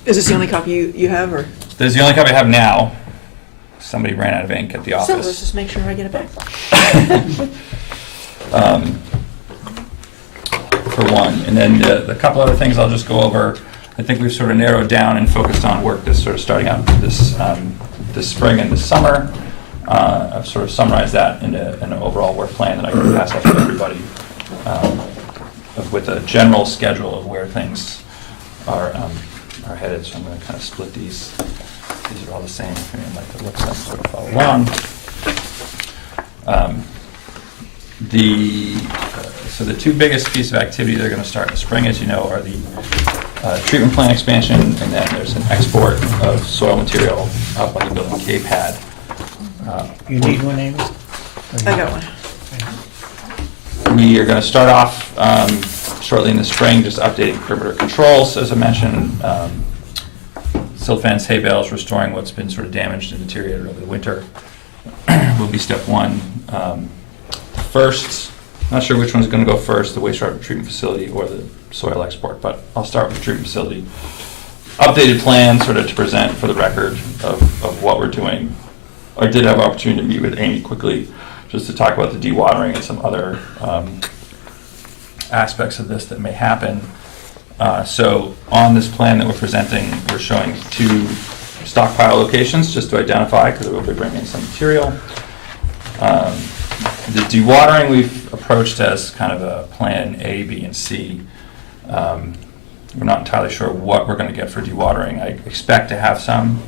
Is this the only copy you have, or? This is the only copy I have now. Somebody ran out of ink at the So office. let's just make sure I get it back. For one, and then the couple other things I'll just go over. I think we've sort of narrowed down and focused on work that's sort of starting out this spring and this summer. I've sort of summarized that in an overall work plan that I can pass out to everybody with a general schedule of where things are headed. So I'm going to kind of split these. These are all the same. If anyone would like to look at them, sort of follow along. So the two biggest pieces of activity that are going to start in the spring, as you know, are the treatment plant expansion, and then there's an export of soil material up on the building K pad. You need one, Amy? I got one. We are going to start off shortly in the spring, just updating perimeter controls, as I mentioned. Silt fence, hay bales, restoring what's been sort of damaged and deteriorated over the winter will be step one. First, not sure which one's going to go first, the wastewater treatment facility or the soil export, but I'll start with the treatment facility. Updated plan sort of to present for the record of what we're doing. I did have an opportunity to meet with Amy quickly just to talk about the dewatering and some other aspects of this that may happen. So on this plan that we're presenting, we're showing 2 stockpile locations just to identify, because we'll be bringing some material. The dewatering we've approached as kind of a plan A, B, and C. We're not entirely sure what we're going to get for dewatering. I expect to have some.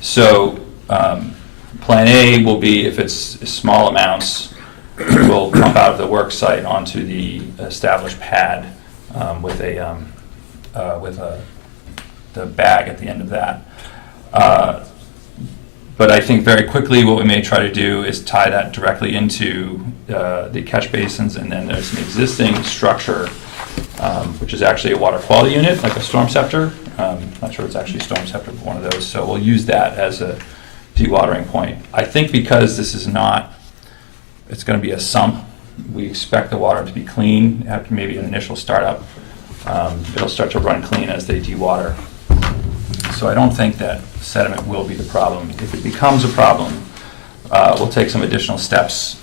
So plan A will be, if it's small amounts, we'll pump out of the work site onto the established pad with the bag at the end of that. But I think very quickly what we may try to do is tie that directly into the catch basins, and then there's an existing structure which is actually a water quality unit, like a storm scepter. Not sure it's actually a storm scepter, but one of those. So we'll use that as a dewatering point. I think because this is not, it's going to be a sump, we expect the water to be clean after maybe an initial startup. It'll start to run clean as they dewater. So I don't think that sediment will be the problem. If it becomes a problem, we'll take some additional steps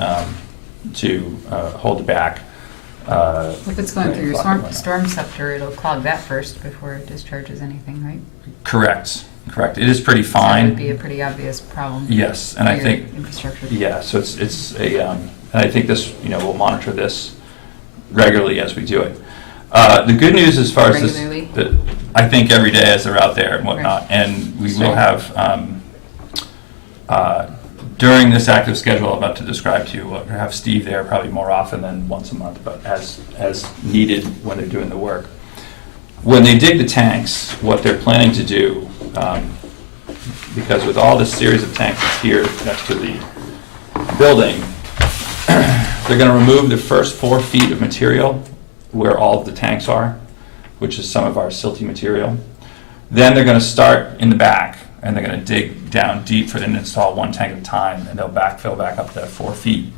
to hold it back. If it's going through your storm scepter, it'll clog that first before it discharges anything, right? Correct. It is pretty So that fine. would be a pretty obvious problem. Yes, and for I your think infrastructure. yeah. So it's a and I think this, we'll monitor this regularly as we do it. The good news as far as Regularly? this, I think every day as they're out there and whatnot, Right. and we Sure. will have during this active schedule I'm about to describe to you, we'll have Steve there probably more often than once a month, but as needed when they're doing the work. When they dig the tanks, what they're planning to do, because with all this series of tanks that's here next to the building, they're going to remove the first 4 feet of material where all of the tanks are, which is some of our silty material. Then they're going to start in the back, and they're going to dig down deep for them to install 1 tank at a time, and they'll backfill back up to that 4 feet.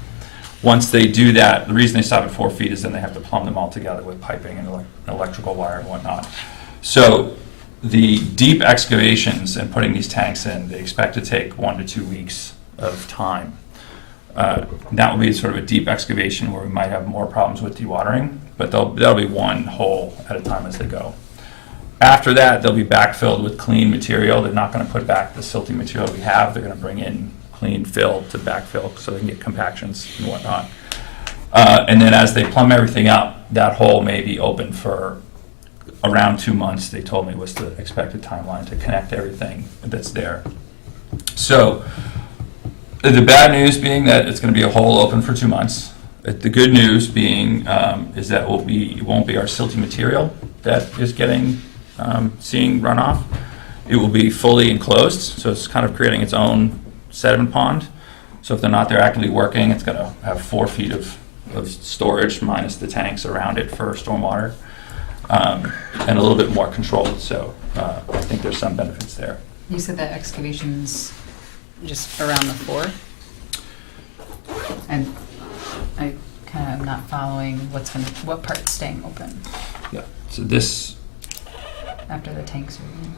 Once they do that, the reason they stop at 4 feet is then they have to plumb them all together with piping and electrical wire and whatnot. So the deep excavations and putting these tanks in, they expect to take 1 to 2 weeks of time. That will be sort of a deep excavation where we might have more problems with dewatering, but that'll be 1 hole at a time as they go. After that, they'll be backfilled with clean material. They're not going to put back the silty material we have. They're going to bring in clean fill to backfill so they can get compactions and whatnot. And then as they plumb everything up, that hole may be open for around 2 months, they told me was the expected timeline to connect everything that's there. So the bad news being that it's going to be a hole open for 2 months. The good news being is that it won't be our silty material that is seeing runoff. It will be fully enclosed, so it's kind of creating its own sediment pond. So if they're not there actively working, it's going to have 4 feet of of storage minus the tanks around it for stormwater, and a little bit more controlled. So I think there's some benefits there. You said that excavation's just around the floor? And I kind of am not following what part's staying open Yeah. So this, after the tanks are in.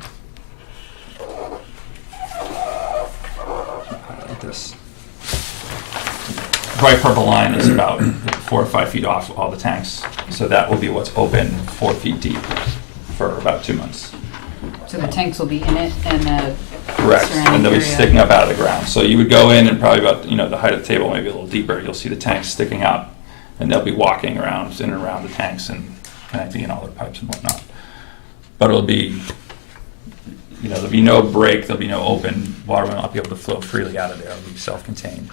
like this bright purple line is about 4 or 5 feet off all the tanks. So that will be what's open 4 feet deep for about 2 months. So the tanks will be in it and the Correct, surrounding and they'll be area- sticking up out of the ground. So you would go in and probably about, the height of the table, maybe a little deeper, you'll see the tanks sticking up, and they'll be walking around, in and around the tanks and connecting in all their pipes and whatnot. But it'll be, there'll be no break, there'll be no open, water will not be able to flow freely out of there, it'll be self-contained,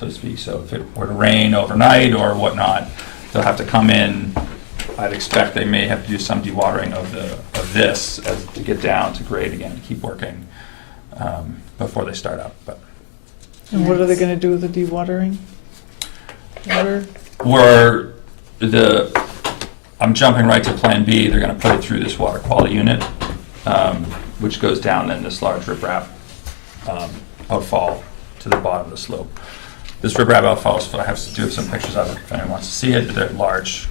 so to speak. So if it were to rain overnight or whatnot, they'll have to come in. I'd expect they may have to do some dewatering of this to get down to grade again and keep working before they start up. But And what are they gonna do with the dewatering? Water? I'm jumping right to Plan B. They're going to put it through this water quality unit, which goes down in this large riprap outfall to the bottom of the slope. This riprap outfall, I have some pictures of it if anyone wants to see it. They're large,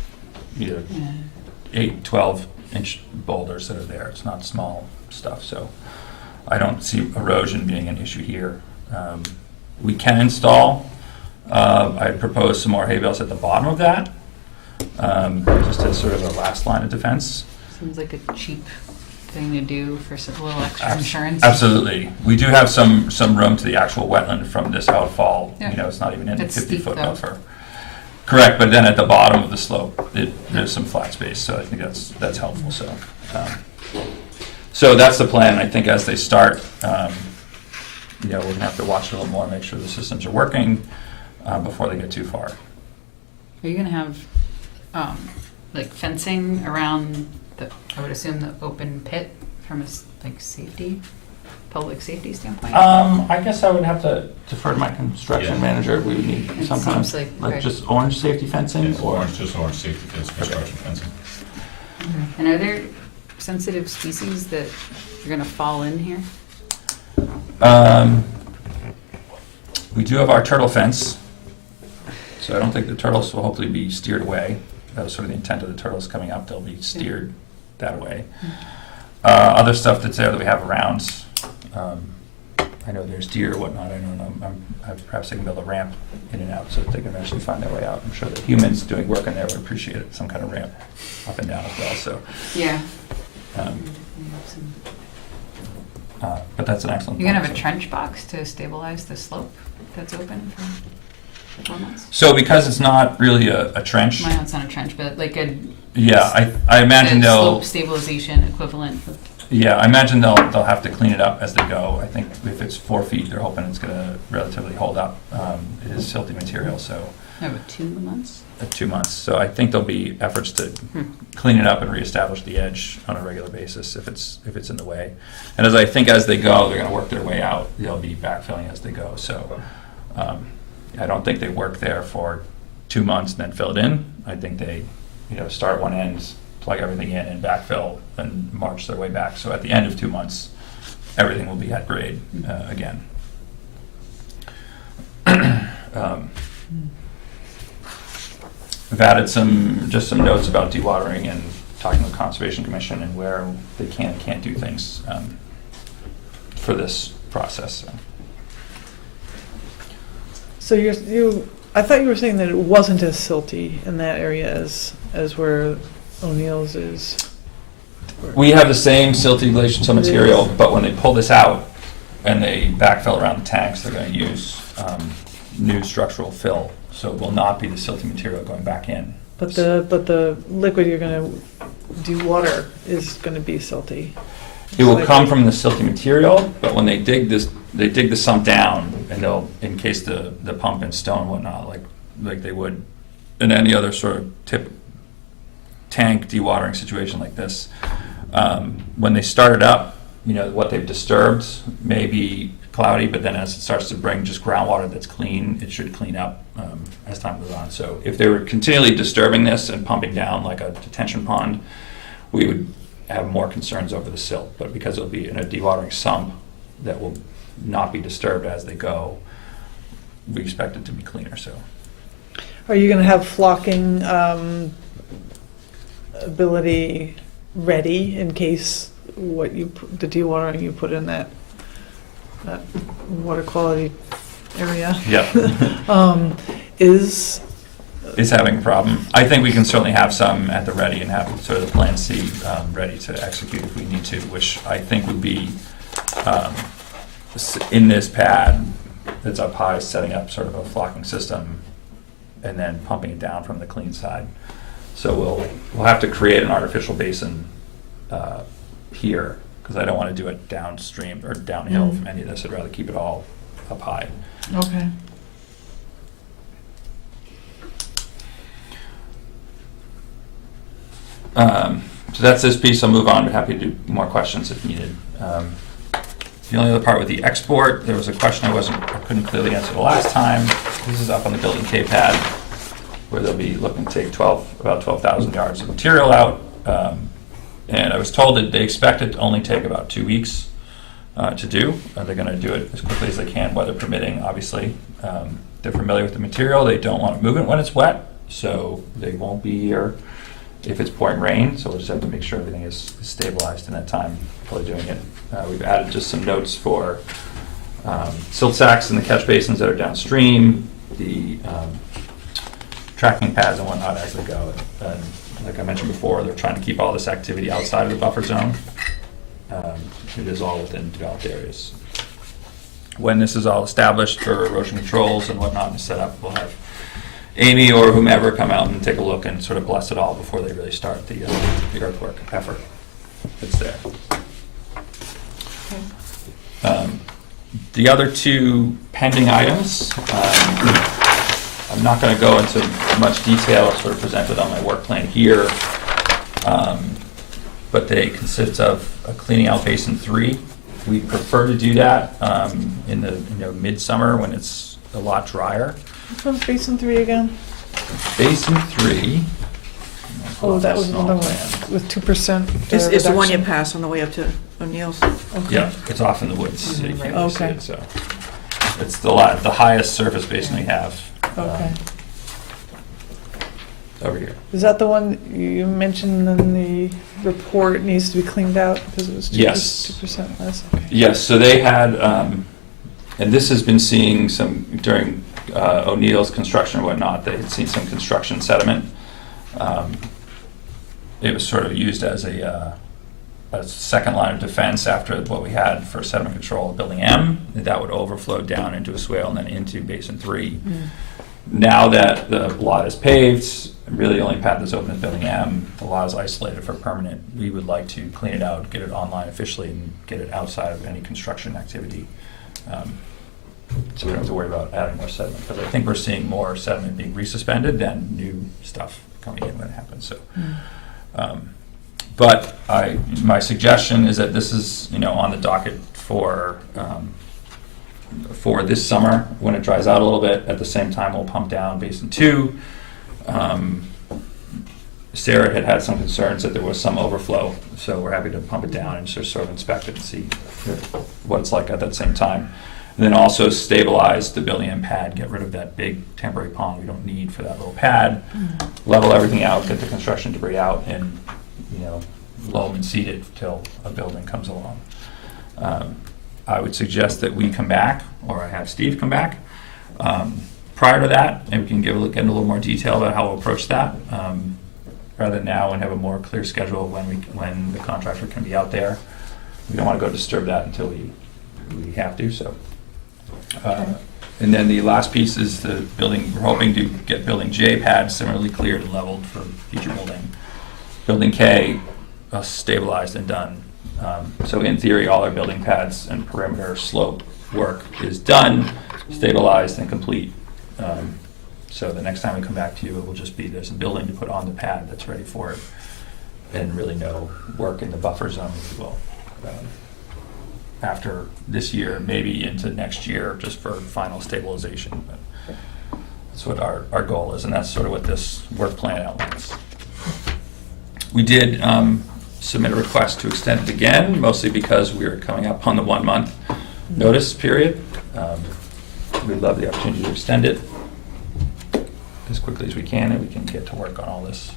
8, 12-inch boulders that are there. It's not small stuff, so I don't see erosion being an issue here. We can install, I propose some more hay bales at the bottom of that, just as sort of a last line of defense. Seems like a cheap thing to do for a little extra insurance. Absolutely. We do have some room to the actual wetland from this outfall. Yeah. It's not even in the It's steep, 50-foot though. buffer. Correct, but then at the bottom of the slope, there's some flat space, so I think that's helpful. So that's the plan. I think as they start, we're gonna have to watch a little more, make sure the systems are working before they get too far. Are you gonna have like fencing around I would assume the open pit from a public safety standpoint? I guess I would have to defer to my construction manager. We would need It some kind seems of, like- just orange safety fencing or. Just orange safety fence, construction fencing. And are there sensitive species that are gonna fall in here? We do have our turtle fence, so I don't think the turtles will hopefully be steered away. That was sort of the intent of the turtles coming up, they'll be steered that way. Other stuff that's there that we have around, I know there's deer or whatnot, I don't know, perhaps they can build a ramp in and out so that they can eventually find their way out. I'm sure that humans doing work in there would appreciate it, some kind of ramp up and down as well, so. Yeah. But that's an excellent You're gonna point, have a so. trench box to stabilize the slope that's open for 4 months? So because it's not really a trench, Well, it's not a trench, but like a yeah, I imagine a they'll. slope stabilization equivalent. Yeah, I imagine they'll have to clean it up as they go. I think if it's 4 feet, they're hoping it's gonna relatively hold up. It is silty material, so, About 2 months? 2 months. So I think there'll be efforts to clean it up and reestablish the edge on a regular basis if it's in the way. And as they go, they're gonna work their way out. They'll be backfilling as they go, so, I don't think they work there for 2 months and then fill it in. I think they, start one end, plug everything in and backfill and march their way back. So at the end of 2 months, everything will be at grade again. I've added some notes about dewatering and talking with Conservation Commission and where they can and can't do things for this process. So I thought you were saying that it wasn't as silty in that area as where O'Neill's is. We have the same silty glacial material, but when they pull this out and they backfill around the tanks, they're going to use new structural fill, so it will not be the silty material going back in. But the liquid you're gonna do water is gonna be silty. It will come from the silty material, but when they dig this, they dig the sump down, and they'll encase the pump in stone and whatnot, like they would in any other sort of tank dewatering situation like this. When they start it up, what they've disturbed may be cloudy, but then as it starts to bring just groundwater that's clean, it should clean up as time goes on. So if they were continually disturbing this and pumping down like a detention pond, we would have more concerns over the silt. But because it'll be in a dewatering sump that will not be disturbed as they go, we expect it to be cleaner. So Are you going to have flocking ability ready in case what you the dewatering you put in that water quality area yeah. is Having a problem. I think we can certainly have some at the ready and have sort of the plan C ready to execute if we need to, which I think would be in this pad that's up high, setting up sort of a flocking system and then pumping it down from the clean side. So we'll have to create an artificial basin here, because I don't want to do it downstream or downhill from any of this. I'd rather keep it all up high. okay. So that's this piece. I'll move on. I'm happy to do more questions if needed. The only other part with the export, there was a question I couldn't clearly answer the last time. This is up on the building K pad, where they'll be looking to take about 12,000 yards of material out. And I was told that they expect it to only take about 2 weeks to do. They're going to do it as quickly as they can, weather permitting, obviously. They're familiar with the material. They don't want to move it when it's wet, so they won't be here if it's pouring rain. So we'll just have to make sure everything is stabilized in that time before doing it. We've added just some notes for silt sacks in the catch basins that are downstream, the tracking pads and whatnot as they go. And like I mentioned before, they're trying to keep all this activity outside of the buffer zone. It is all within developed areas. When this is all established for erosion controls and whatnot and set up, we'll have Amy or whomever come out and take a look and sort of bless it all before they really start the earthwork effort that's there. The other two pending items, I'm not going to go into much detail, sort of presented on my work plan here, but they consist of cleaning out Basin 3. We prefer to do that in the midsummer when it's a lot drier. Which one's Basin 3 again? Basin 3. Oh, that was another one with 2%. It's the one you reduction. pass on the way up to O'Neill's. Okay. Yeah, it's off in the woods, so you can't really see Okay. it. So it's the highest surface basin we have. Okay. Over here. Is that the one you mentioned in the report needs to be cleaned out because it was 2%, Yes. 2% less? Okay. Yes, so they had, and this has been seeing some, during O'Neill's construction and whatnot, they had seen some construction sediment. It was sort of used as a second line of defense after what we had for sediment control of Building M. That would overflow down into a swale and then into Basin 3. Now that the lot is paved, really the only path that's open is Building M. The lot is isolated for permanent. We would like to clean it out, get it online officially, and get it outside of any construction activity. So we don't have to worry about adding more sediment, because I think we're seeing more sediment being resuspended than new stuff coming in when it happens. So, but my suggestion is that this is on the docket for this summer when it dries out a little bit. At the same time, we'll pump down Basin 2. Sarah had some concerns that there was some overflow, so we're happy to pump it down and just sort of inspect it and see what it's like at that same time. And then also stabilize the Building M pad, get rid of that big temporary pond we don't need for that little pad, level everything out, get the construction debris out, and loam and seed it till a building comes along. I would suggest that we come back, or I have Steve come back prior to that, and we can get a little more detail about how we'll approach that, rather than now and have a more clear schedule when the contractor can be out there. We don't want to go disturb that until we have to. So, and then the last piece is the building. We're hoping to get Building J pad similarly cleared and leveled for future building. Building K stabilized and done. So in theory, all our building pads and perimeter slope work is done, stabilized, and complete. So the next time we come back to you, it will just be there's a building to put on the pad that's ready for it, and really no work in the buffer zone, if you will. after this year, maybe into next year, just for final stabilization. But that's what our goal is, and that's sort of what this work plan outlines. We did submit a request to extend it again, mostly because we are coming up on the 1 month notice period. We'd love the opportunity to extend it as quickly as we can, and we can get to work on all this.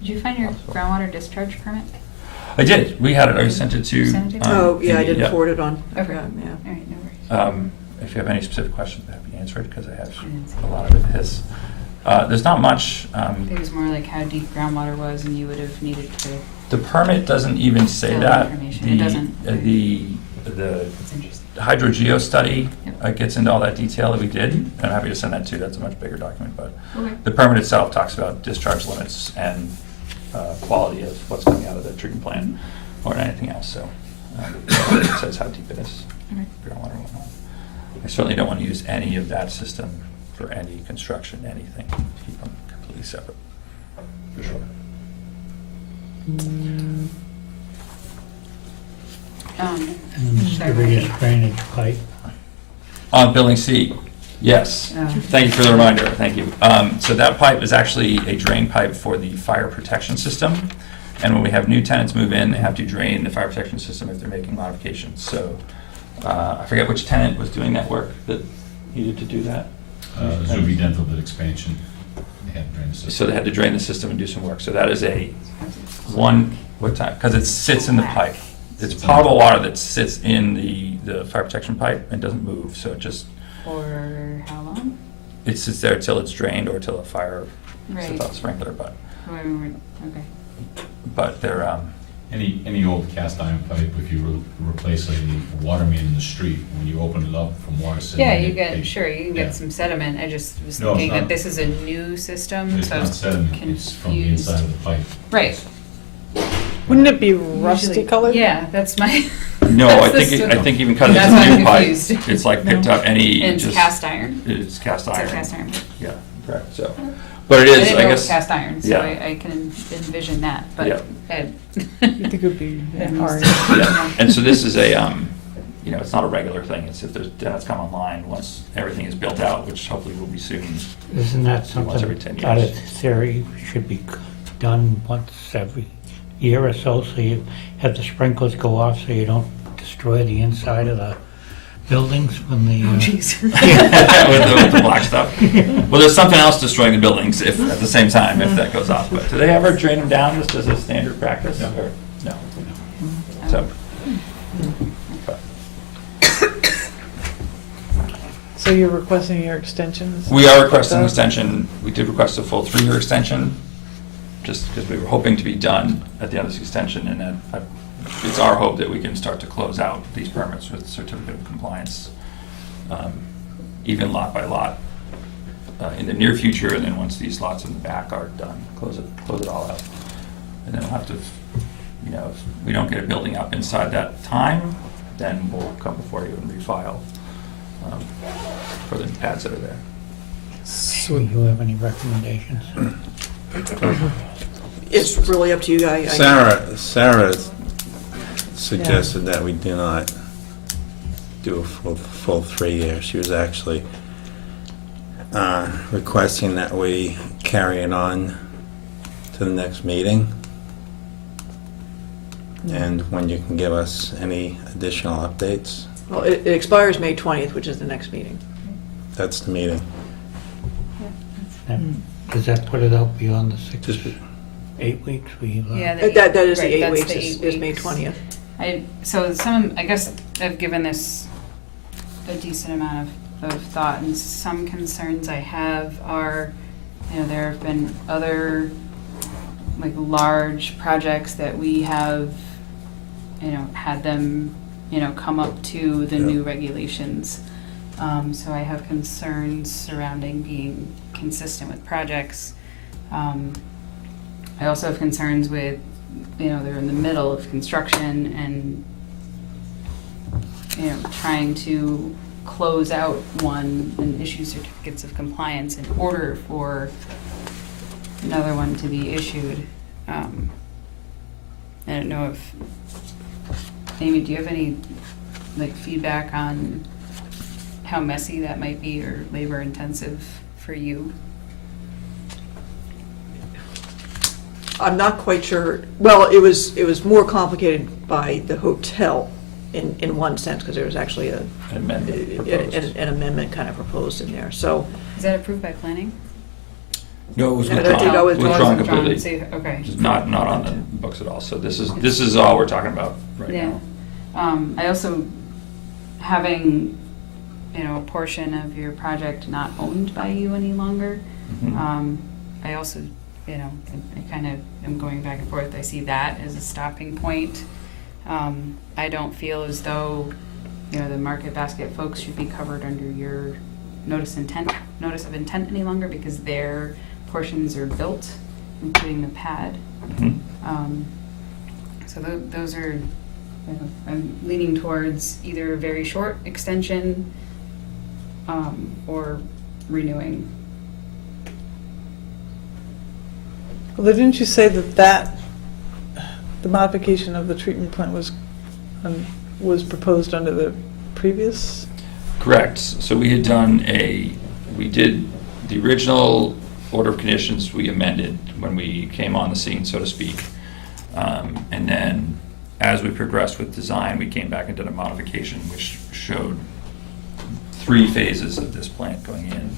Did you find your groundwater discharge permit? I did. We had it. I sent it to. You sent it to? Oh, yeah, I Amy, didn't forward it on. I Okay. forgot, yeah. All right, no worries. If you have any specific questions, I'm happy to answer it, because I have I didn't see a lot of it is. There's not much. It was more like how deep groundwater was, and you would have needed to. The permit doesn't even say Tell that. information. It doesn't. The It's interesting. hydrogeo study Yep. gets into all that detail that we did. I'm happy to send that too. That's a much bigger document, but Okay. the permit itself talks about discharge limits and quality of what's coming out of the treatment plant more than anything else. So it says how deep it is. Okay. Groundwater and whatnot. I certainly don't want to use any of that system for any construction, anything. Keep them completely separate, for sure. And sorry, the biggest Marty. drainage pipe. On Building C, yes. Oh. Thank you for the reminder, thank you. So that pipe is actually a drain pipe for the fire protection system. And when we have new tenants move in, they have to drain the fire protection system if they're making modifications. So I forget which tenant was doing that work that needed to do that. Zuby Dental did expansion. They had drainage system. So they had to drain the system and do some work. So that is a because it sits in the pipe. It's potable water that sits in the fire protection pipe and doesn't move, so it just, For how long? it sits there till it's drained or till a fire sets Right. off the sprinkler, Okay. but they're, Any old cast iron pipe, if you replace a water main in the street, when you open it up from water sitting. Yeah, in you it, get, they- sure, you can yeah. get some sediment. I just was No, it's thinking that not. this is a new system, It's so I not was sediment, it's from the confused. inside of the pipe. Right. Wouldn't it be rusty Usually- colored? Yeah, that's my. no, I that's the think, st- I think even because it's That's why a I'm new pipe, confused. it's like picked up any, And it's just. cast iron. It's cast It's a iron. cast iron. Yeah, correct, so, but it I is, didn't I know it was guess. cast iron, so yeah. I can envision that, Yeah. but. You think it would be orange? Yeah, and so this is a, it's not a regular thing. It's if there's tenants come online, once everything is built out, which hopefully will be soon. Isn't that Once every 10 something out years. of theory should be done once every year or so you have the sprinklers go off so you don't destroy the inside of the buildings when the... Jeez. with the black stuff. Well, there's something else destroying the buildings if, at the same time, if that goes off. But do they ever drain them down just as a standard practice? No. Or- No. So, but So you're requesting your extensions? we are requesting an extension. We did request a full 3-year extension, just because we were hoping to be done at the end of this extension. And then it's our hope that we can start to close out these permits with certificate of compliance, even lot by lot, in the near future. And then once these lots in the back are done, close it all out. And then we'll have to, if we don't get a building up inside that time, then we'll come before you and refile for the pads that are there. Do you have any recommendations? It's really up to you guys. Sarah suggested that we do not do a full 3 years. She was actually requesting that we carry it on to the next meeting. And when you can give us any additional updates, Well, it expires May 20th, which is the next meeting. that's the meeting. Does that put it out beyond the Just 8 weeks? Yeah, That is the right, 8 that's weeks, the is 8 May weeks. 20th. I guess I've given this a decent amount of thought, and some concerns I have are, there have been other, like, large projects that we have, had them, come up to the new regulations. So I have concerns surrounding being consistent with projects. I also have concerns with, they're in the middle of construction and, trying to close out one and issue certificates of compliance in order for another one to be issued. I don't know if, Amy, do you have any, like, feedback on how messy that might be or labor intensive for you? I'm not quite sure. Well, it was more complicated by the hotel in one sense, because there was actually an amendment kind of proposed in there. So Is that approved by planning? No, it was No, that did go with withdrawn Conscom. completely. Okay. It's not on the books at all. So this is all we're talking about right Yeah. now. I also, having, a portion of your project not owned by you any longer, Mhm. I also, I kind of am going back and forth. I see that as a stopping point. I don't feel as though, the Market Basket folks should be covered under your notice of intent any longer because their portions are built, including the pad. Mhm. So those are, I'm leaning towards either a very short extension or renewing. Well, didn't you say that the modification of the treatment plant was proposed under the previous? Correct. So we did the original order of conditions we amended when we came on the scene, so to speak. And then as we progressed with design, we came back and did a modification which showed 3 phases of this plant going in.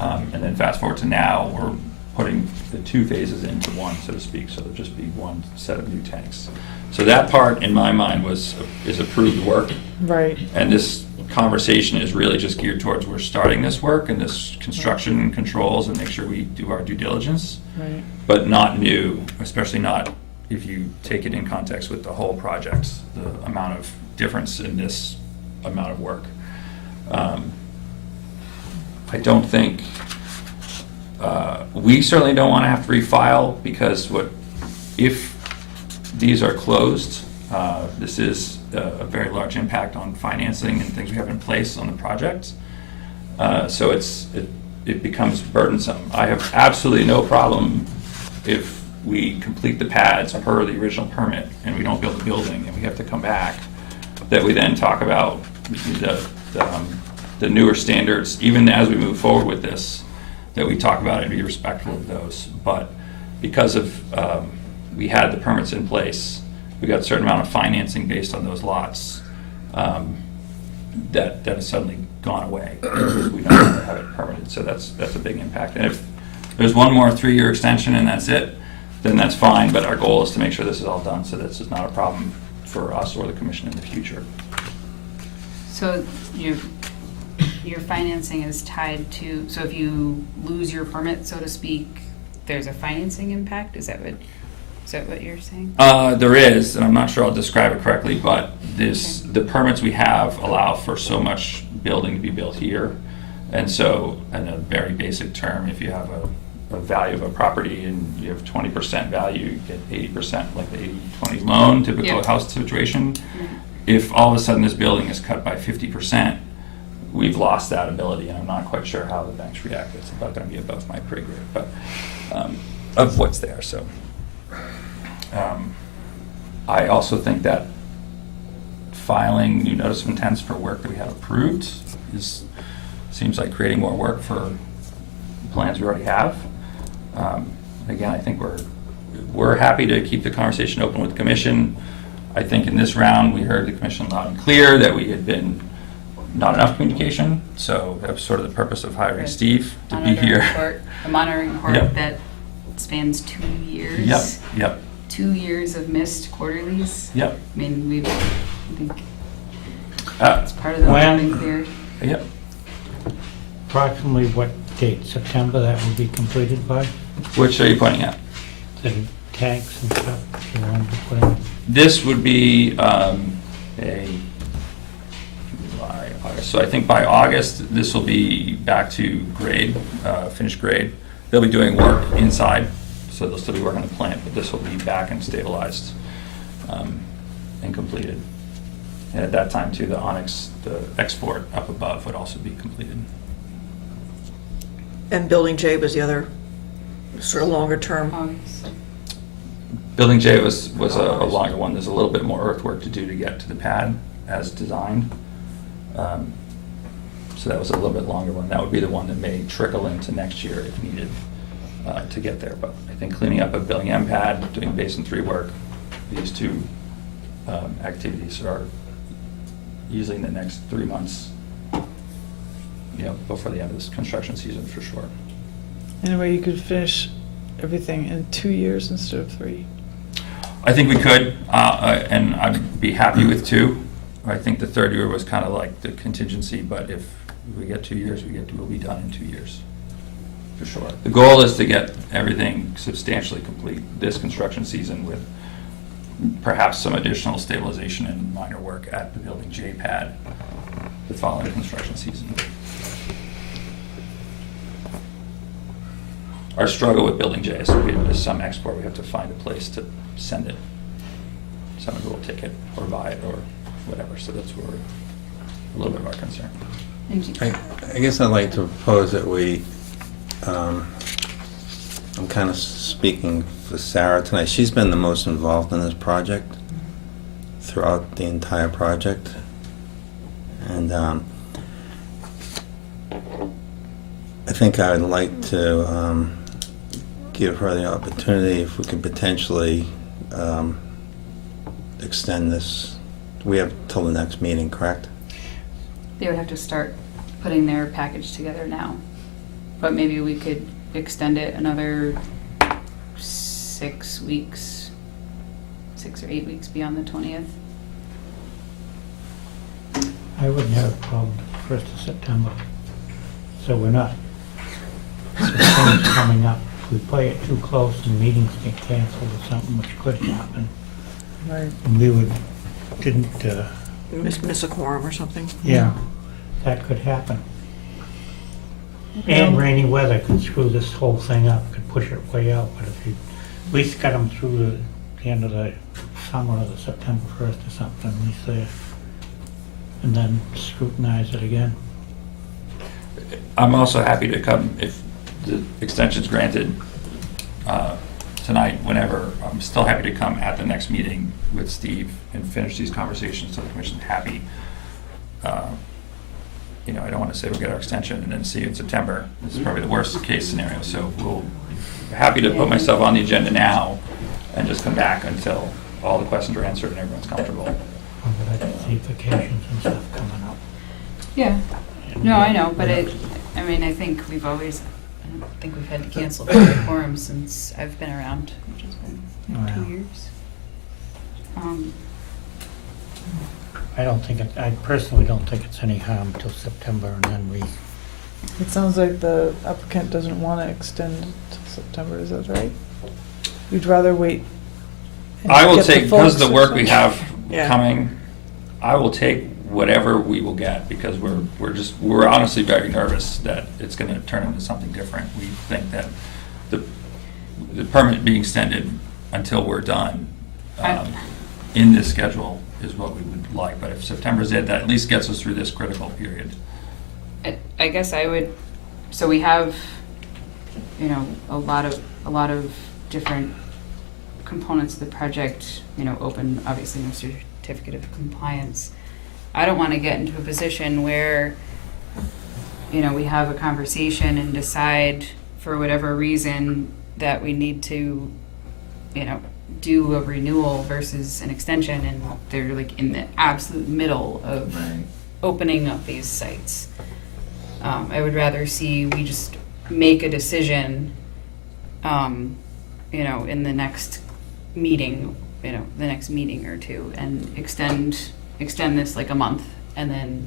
And then fast forward to now, we're putting the 2 phases into one, so to speak, so there'll just be one set of new tanks. So that part, in my mind, is approved work. Right. And this conversation is really just geared towards we're starting this work and this construction controls and make sure we do our due diligence. Right. But not new, especially not if you take it in context with the whole project, the amount of difference in this amount of work. I don't think, we certainly don't want to have to refile because if these are closed, this is a very large impact on financing and things we have in place on the project. So it becomes burdensome. I have absolutely no problem if we complete the pads per the original permit and we don't build the building and we have to come back, that we then talk about the newer standards, even as we move forward with this, that we talk about it and be respectful of those. But because of, we had the permits in place, we got a certain amount of financing based on those lots, that has suddenly gone away because we don't have it permitted. So that's a big impact. And if there's one more 3-year extension and that's it, then that's fine. But our goal is to make sure this is all done so this is not a problem for us or the commission in the future. So your financing is tied to, so if you lose your permit, so to speak, there's a financing impact? Is that what you're saying? There is, and I'm not sure I'll describe it correctly, but the permits we have allow for so much building to be built here. And so, in a very basic term, if you have a value of a property and you have 20% value, you get 80%, like the 80-20 loan, typical house situation. If all of a sudden this building is cut by 50%, we've lost that ability, and I'm not quite sure how the banks react. It's about going to be above my pay grade, but of what's there. So I also think that filing new notice of intents for work that we have approved seems like creating more work for plans we already have. Again, I think we're happy to keep the conversation open with the commission. I think in this round, we heard the commission loud and clear that we had been not enough communication, so that was sort of the purpose of hiring Steve to be here. A monitoring report Yep. that spans 2 years. Yep. 2 years of missed quarterlies. Yep. I mean, I think it's part of the loud and clear. Yep. Approximately what date, September, that will be completed by? Which are you pointing at? The tanks and stuff you wanted to put in? This would be so I think by August, this will be back to grade, finished grade. They'll be doing work inside, so they'll still be working on the plant, but this will be back and stabilized and completed. And at that time too, the Onyx, the export up above would also be completed. And Building J was the other sort of longer term. August. Building J was a longer one. There's a little bit more earthwork to do to get to the pad as designed. So that was a little bit longer one. That would be the one that may trickle into next year if needed to get there. But I think cleaning up a Building M pad, doing Basin 3 work, these two activities are easily in the next 3 months, before the end of this construction season for sure. Anyway, you could finish everything in 2 years instead of 3. I think we could, and I'd be happy with 2. I think the third year was kind of like the contingency, but if we get 2 years, we'll be done in 2 years, for sure. The goal is to get everything substantially complete this construction season with perhaps some additional stabilization and minor work at the Building J pad the following construction season. Our struggle with Building J is there's some export, we have to find a place to send it. Someone who will take it or buy it or whatever, so that's where a little bit of our concern. I guess I'd like to propose that we, I'm kind of speaking for Sarah tonight. She's been the most involved in this project throughout the entire project. And I think I would like to give her the opportunity if we could potentially extend this. We have till the next meeting, correct? They would have to start putting their package together now. But maybe we could extend it another 6 weeks, 6 or 8 weeks beyond the 20th. I wouldn't have a problem with the 1st of September. So we're not, some things coming up. If we play it too close and meetings get canceled or something, which could happen. Right. And we didn't, Miss a quorum or something. yeah, that could happen. And rainy weather could screw this whole thing up, could push it way out, but if you at least got them through the end of the summer or the September 1st or something, at least there, and then scrutinize it again. I'm also happy to come if the extension's granted tonight, whenever. I'm still happy to come at the next meeting with Steve and finish these conversations so the commission's happy. I don't want to say we'll get our extension and then see you in September. This is probably the worst case scenario. So happy to put myself on the agenda now and just come back until all the questions are answered and everyone's comfortable. But I can see vacations and stuff coming up. Yeah. No, I know, but I think I don't think we've had to cancel the quorum since I've been around, which has been Oh, 2 yeah. years. I personally don't think it's any harm till September, and then we, It sounds like the applicant doesn't want to extend to September, is that right? You'd rather wait and I will get the take, because of the folks work or we something? have Yeah. coming, I will take whatever we will get, because we're honestly very nervous that it's going to turn into something different. We think that the permit being extended until we're done in this schedule is what we would like. But if September's it, that at least gets us through this critical period. I guess I would, so we have, a lot of different components of the project, open, obviously no certificate of compliance. I don't want to get into a position where, we have a conversation and decide for whatever reason that we need to, do a renewal versus an extension, and they're like in the absolute middle of opening up these sites. I would rather see we just make a decision, in the next meeting, the next meeting or two, and extend this like a month, and then,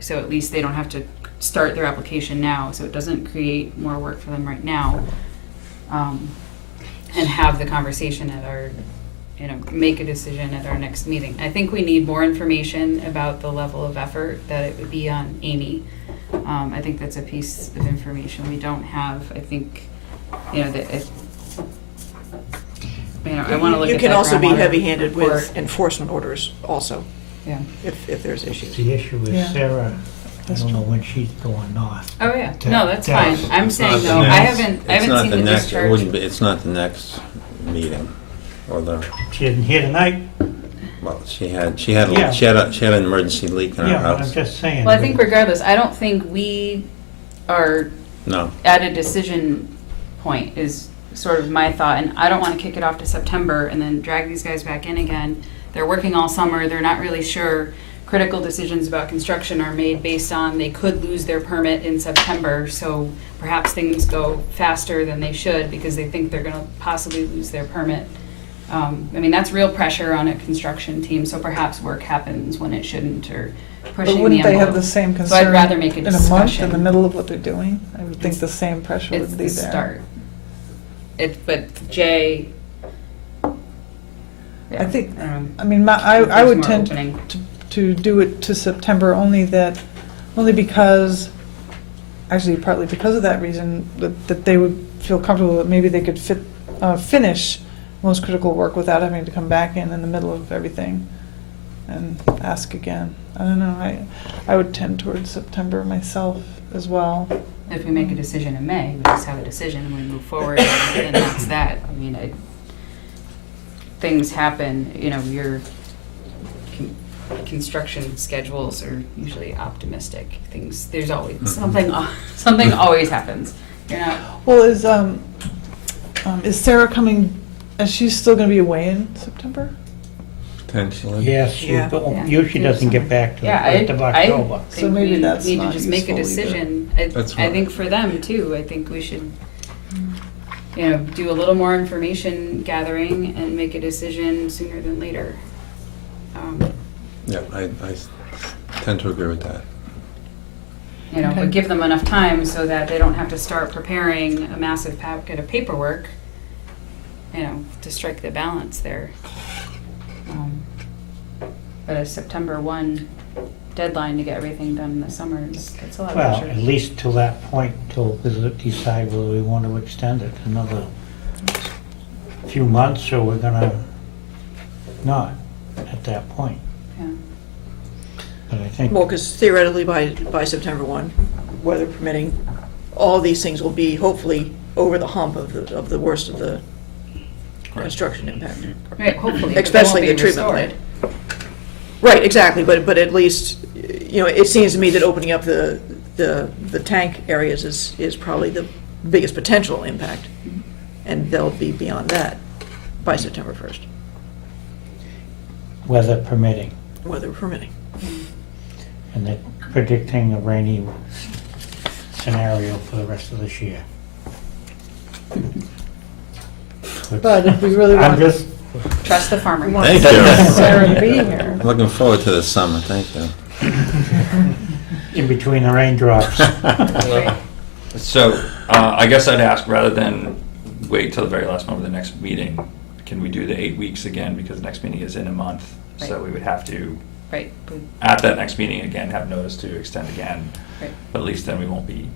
so at least they don't have to start their application now, so it doesn't create more work for them right now. And have the conversation at our, make a decision at our next meeting. I think we need more information about the level of effort that it would be on Amy. I think that's a piece of information we don't have. I think, that if, I want to look at that. You can also be groundwater heavy-handed with report. enforcement orders also, Yeah. if there's issues. the issue is Yeah. Sarah, I That's don't know true. when she's going north. Oh, yeah. To- No, that's fine. I'm It's saying not though, the I next- haven't It's not seen the the next, it discharge. wouldn't be, it's not the next meeting. or the, She isn't here tonight. well, she had Yeah. an emergency leak in her Yeah, but I'm house. just saying. Well, I think regardless, I don't think we are No, at a decision point is sort of my thought, and I don't want to kick it off to September and then drag these guys back in again. They're working all summer, they're not really sure. Critical decisions about construction are made based on they could lose their permit in September, so perhaps things go faster than they should because they think they're gonna possibly lose their permit. I mean, that's real pressure on a construction team, so perhaps work happens when it shouldn't, or But pushing the wouldn't they have envelope. the same So I'd concern rather make a in a month, in the discussion. middle of what they're doing? I would think the same pressure It's would be the there. start. But Jay. I think, don't know. I mean, I There's would more tend opening. to do it to September only because, actually partly because of that reason, that they would feel comfortable that maybe they could finish most critical work without having to come back in the middle of everything and ask again. I don't know, I would tend towards September myself as well. If we make a decision in May, we just have a decision and we move forward, and that's that. I mean, things happen, you know, your construction schedules are usually optimistic. There's always something always happens. You're not. Well, is Sarah coming, is she still gonna be away in September? potentially. Yes, Yeah. usually doesn't get back to the Yeah, 1st of October. So think maybe we that's need to not just make a useful either. decision. That's I right. think for them too, I think we should, you know, do a little more information gathering and make a decision sooner than later. Yeah, I tend to agree with that. You know, Okay. but give them enough time so that they don't have to start preparing a massive packet of paperwork, you know, to strike the balance there. But a September 1 deadline to get everything done in the summer that's a lot of Well, pressure. at least till that point, till we decide whether we want to extend it another few months, or we're gonna not at that point. Yeah. But I think, Well, because theoretically, by September 1, weather permitting, all these things will be hopefully over the hump of the worst of the construction impact. Right, hopefully. but they Especially won't the be treatment restored. plant. Right, exactly, but at least, you know, it seems to me that opening up the tank areas is probably the biggest potential impact, and they'll be beyond that by September 1st, weather permitting, weather permitting. and they're predicting a rainy scenario for the rest of this year. But if we really I'm want just, Trust the farmer. Thank you. Sarah to be here. I'm looking forward to the summer, thank you. in between the raindrops. So, I guess I'd ask, rather than wait till the very last moment of the next meeting, can we do the 8 weeks again, because the next meeting is in a month? So Right. we would have to, Right, at that next meeting again, have notice to extend again. right. But at least then we won't be,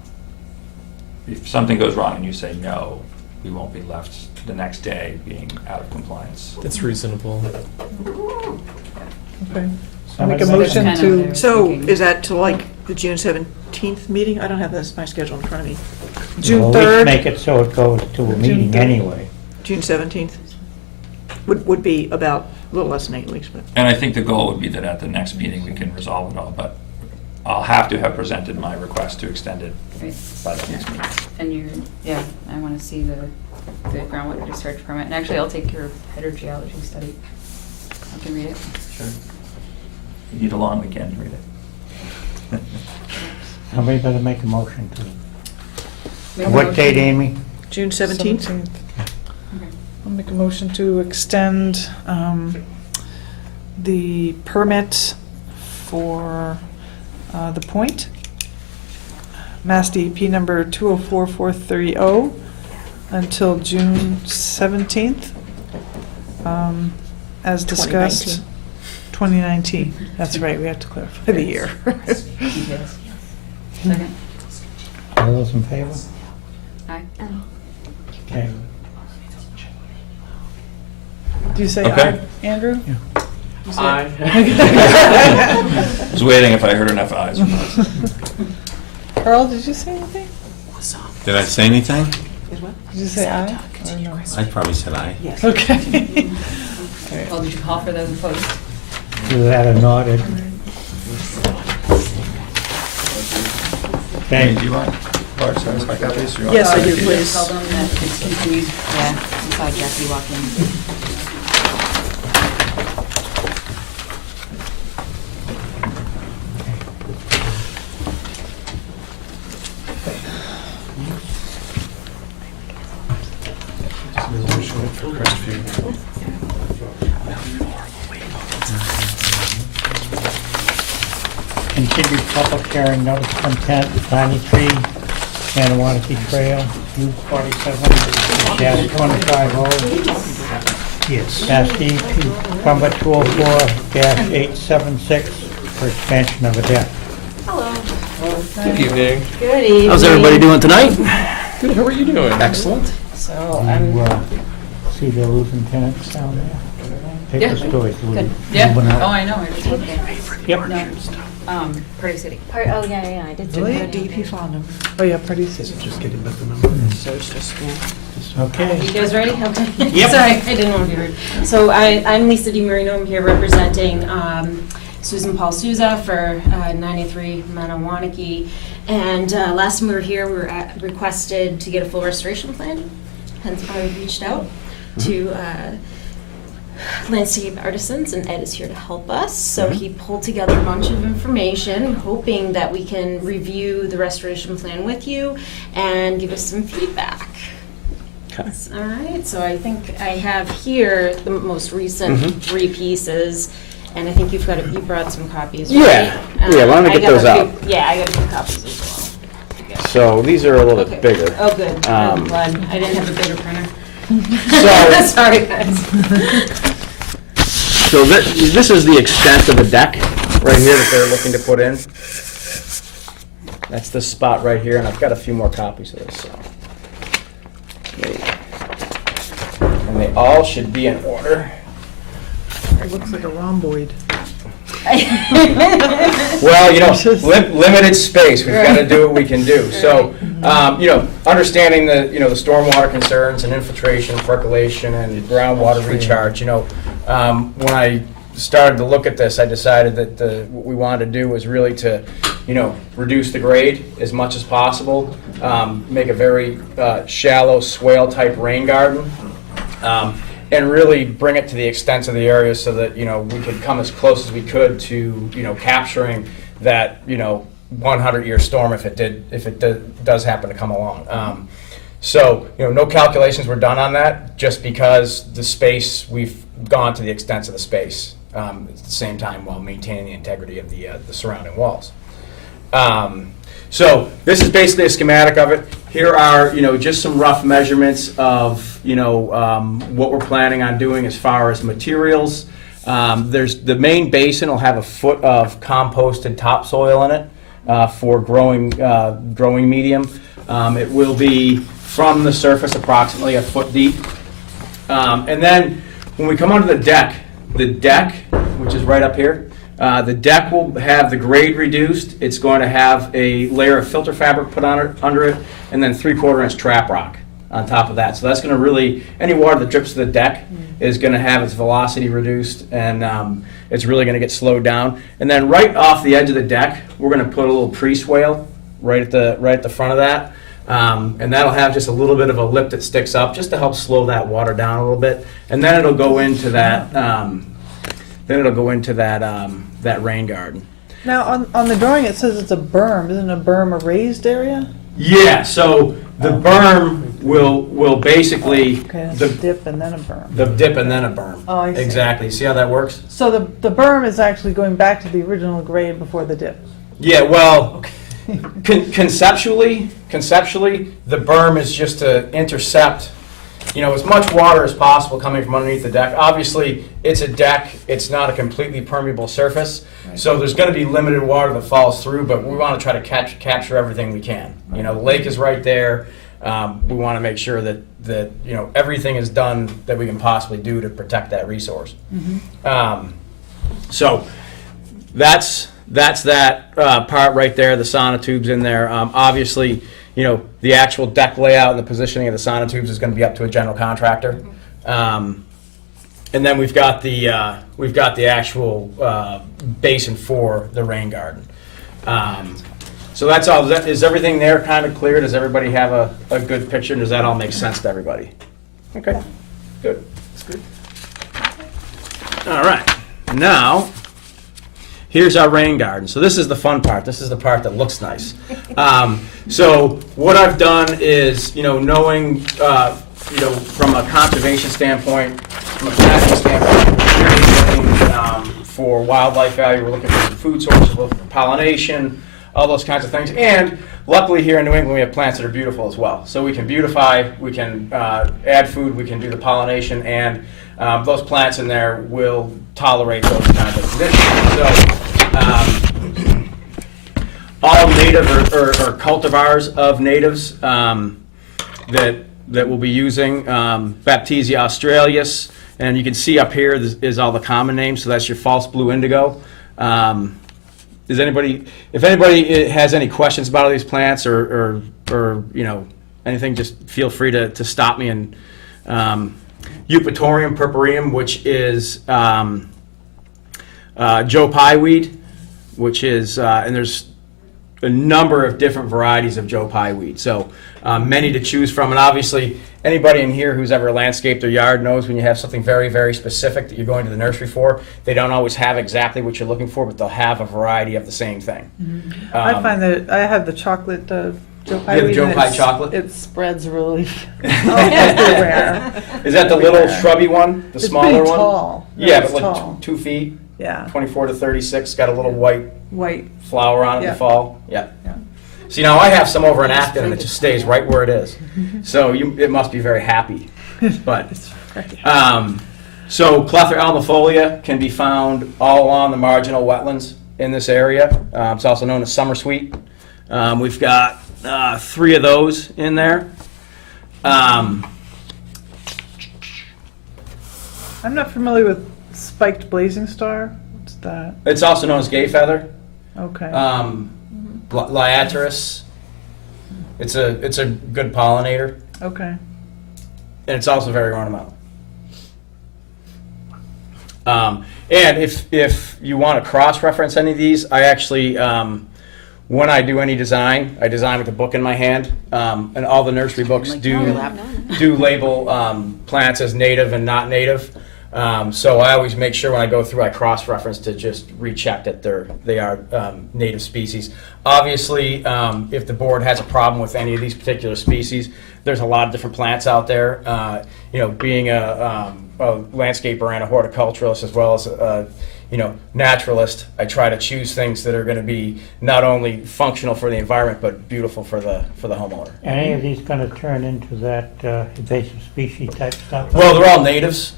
if something goes wrong and you say no, we won't be left the next day being out of compliance. That's reasonable. Okay. So Make a it's motion kind of to, their So thinking. is that to like the June 17th meeting? I don't have my schedule in front of me. June We'll at least 3rd? make it so it goes to a June meeting 3rd. anyway. June 17th would be about a little less than 8 weeks, but. And I think the goal would be that at the next meeting, we can resolve it all, but I'll have to have presented my request to extend it Right. by the next meeting. And I want to see the groundwater discharge permit. And actually, I'll take your hydrogeology study. I can read it. Sure. You need a long weekend to read it. Somebody better make a motion to. Make a What date, motion. Amy? June 17th? Okay. I'll make a motion to extend the permit for the Point, Mass DEP number 204430, until June 17th, as discussed. 2019. That's right, we have to clarify the year. Yes. Second. All those in favor? Aye. Okay. Do you say Okay. aye, Andrew? Yeah. You say- I was waiting if I heard enough ayes from us. Carl, did you say anything? Did I say anything? Did you say aye? Or no? I probably said aye. Yes. Okay. Well, did you call for those opposed? Either that or nodded. Hey, Thank do you want large satisfied copies? Or you want Yes, I do, CIP? please. Tell them that it's continued. Yeah, inside Jackie walk in. Resolution for Crestview. Continued public hearing, notice of intent, 93 Manawanakie Trail, U-47-25 Yes. Mass DEP number 204-876 for expansion of a deck. Good evening. Good evening. How's everybody doing tonight? Good, how are you doing? Excellent. So You see they're losing tenants down there? Yeah. Paper stores Good. moving Yeah. out. Oh, I know. I just looked at it. Yep. No. Party City. oh yeah, I did. Really? that. DEP phone number. Oh, yeah, Party City. Just getting back the number. So it's just, yeah. Okay. You guys ready? Okay. Yep. Sorry, I didn't want to be rude. So I'm Lisa DiMarino. I'm here representing Susan Paul Souza for 93 Manawanakie. And last time we were here, we were requested to get a full restoration plan. Hence why we reached out to landscape artisans, and Ed is here to help us. So he pulled together a bunch of information, hoping that we can review the restoration plan with you and give us some feedback. Okay. All right, so I think I have here the most recent 3 pieces, and I think you brought some copies, right? Yeah. Yeah, why don't I get those out? Yeah, I got a few copies as well. So these are a little Okay. bit bigger. Oh, good. Um, I'm glad. I didn't have a bigger printer. So- Sorry, guys. So this is the extent of the deck right here that they're looking to put in. That's this spot right here, and I've got a few more copies of this. So. And they all should be in order. It looks like a rhomboid. Well, limited space. We've got to do what we can do. So, understanding the stormwater concerns and infiltration, percolation, and groundwater recharge. When I started to look at this, I decided that what we wanted to do was really to, reduce the grade as much as possible, make a very shallow swale-type rain garden. And really bring it to the extent of the area so that, we could come as close as we could to, capturing that, 100-year storm if it does happen to come along. So, no calculations were done on that, just because the space, we've gone to the extent of the space at the same time while maintaining the integrity of the surrounding walls. So this is basically a schematic of it. Here are, just some rough measurements of, what we're planning on doing as far as materials. There's the main basin will have a foot of composted topsoil in it for growing medium. It will be from the surface approximately a foot deep. And then when we come onto the deck, which is right up here, the deck will have the grade reduced. It's going to have a layer of filter fabric put under it, and then 3/4 inch trap rock on top of that. So that's going to really, any water that drips to the deck is going to have its velocity reduced, and it's really going to get slowed down. And then right off the edge of the deck, we're going to put a little pre-swale right at the front of that. And that'll have just a little bit of a lip that sticks up just to help slow that water down a little bit. And then it'll go into that that rain garden. Now, on the drawing, it says it's a berm. Isn't a berm a raised area? Yeah, so the berm will basically, Okay, that's a dip and then a berm. the dip and then a berm. Oh, I see. Exactly. See how that works? So the berm is actually going back to the original grade before the dip. Yeah, well, conceptually, the berm is just to intercept, as much water as possible coming from underneath the deck. Obviously, it's a deck, it's not a completely permeable surface, so there's going to be limited water that falls through, but we want to try to capture everything we can. The lake is right there. We want to make sure that everything is done that we can possibly do to protect that resource. So that's that part right there, the sonotubes in there. Obviously, the actual deck layout and the positioning of the sonotubes is going to be up to a general contractor. And then we've got the actual basin for the rain garden. So that's all. Is everything there kind of clear? Does everybody have a good picture? Does that all make sense to everybody? Okay, good. That's good. All right. Now, here's our rain garden. So this is the fun part. This is the part that looks nice. So what I've done is, knowing, from a conservation standpoint, from a planting standpoint, we're really looking for wildlife value. We're looking for some food sources, we're looking for pollination, all those kinds of things. And luckily here in New England, we have plants that are beautiful as well. So we can beautify, we can add food, we can do the pollination, and those plants in there will tolerate those kinds of conditions. So all native or cultivars of natives that we'll be using, Baptisia australis, and you can see up here is all the common names, so that's your false blue indigo. If anybody has any questions about all these plants or anything, just feel free to stop me. And Eupatorium purpureum, which is Joe Pye weed, which is and there's a number of different varieties of Joe Pye weed, so many to choose from. And obviously, anybody in here who's ever landscaped their yard knows when you have something very, very specific that you're going to the nursery for, they don't always have exactly what you're looking for, but they'll have a variety of the same thing. Mm-hmm. I find that I have the chocolate Joe Pye. You have weed, Joe and Pye chocolate? It spreads really everywhere. Is that the little shrubby one, the It's smaller pretty one? tall. Yeah, It's but like tall. 2 feet, Yeah. 24 to 36, got a little white flower on it in Yeah. the fall. Yeah. Yeah. See, now I have some over in Acton and it just stays right where it is. So it must be very happy. But so Clethra alnifolia can be found all along the marginal wetlands in this area. It's also known as summer sweet. We've got 3 of those in there. I'm not familiar with spiked blazing star. What's that? It's also known as gay feather. Okay. Liateris. It's a good pollinator, Okay. and it's also very ornamental. And if you want to cross-reference any of these, I actually, when I do any design, I design with a book in my hand, and all the nursery books do label plants as native and not native. So I always make sure when I go through, I cross-reference to just recheck that they are native species. Obviously, if the board has a problem with any of these particular species, there's a lot of different plants out there. Being a landscaper and a horticulturalist as well as a naturalist, I try to choose things that are going to be not only functional for the environment but beautiful for the homeowner. Any of these going to turn into that invasive species type stuff? Well, they're all natives.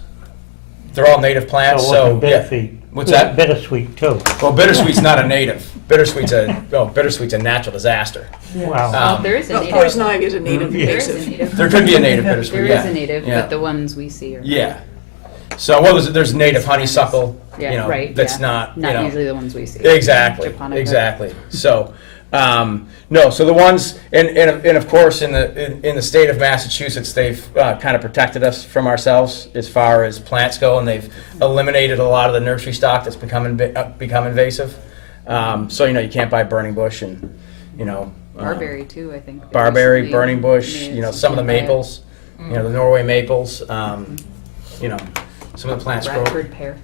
They're all native plants, so yeah. Bittersweet. What's that? Bittersweet too. Well, bittersweet's not a native. Bittersweet's a natural disaster. Wow. There is a native. Poison ivy is a native There is a invasive. native. There could be a native bittersweet. There yeah. is a native, Yeah. but the ones we see are. Yeah. So there's native honeysuckle. Yeah, right. That's yeah. not. Not you know, usually the ones we see. Exactly. Japonica. Exactly. So, no. So the ones, and of course, in the state of Massachusetts, they've kind of protected us from ourselves as far as plants go, and they've eliminated a lot of the nursery stock that's become invasive. So you can't buy burning bush and Barberry too, I think. barberry, Recently burning bush. made Some of the can't buy it. maples. The Norway maples. Some of the plants grow. Bradford pear.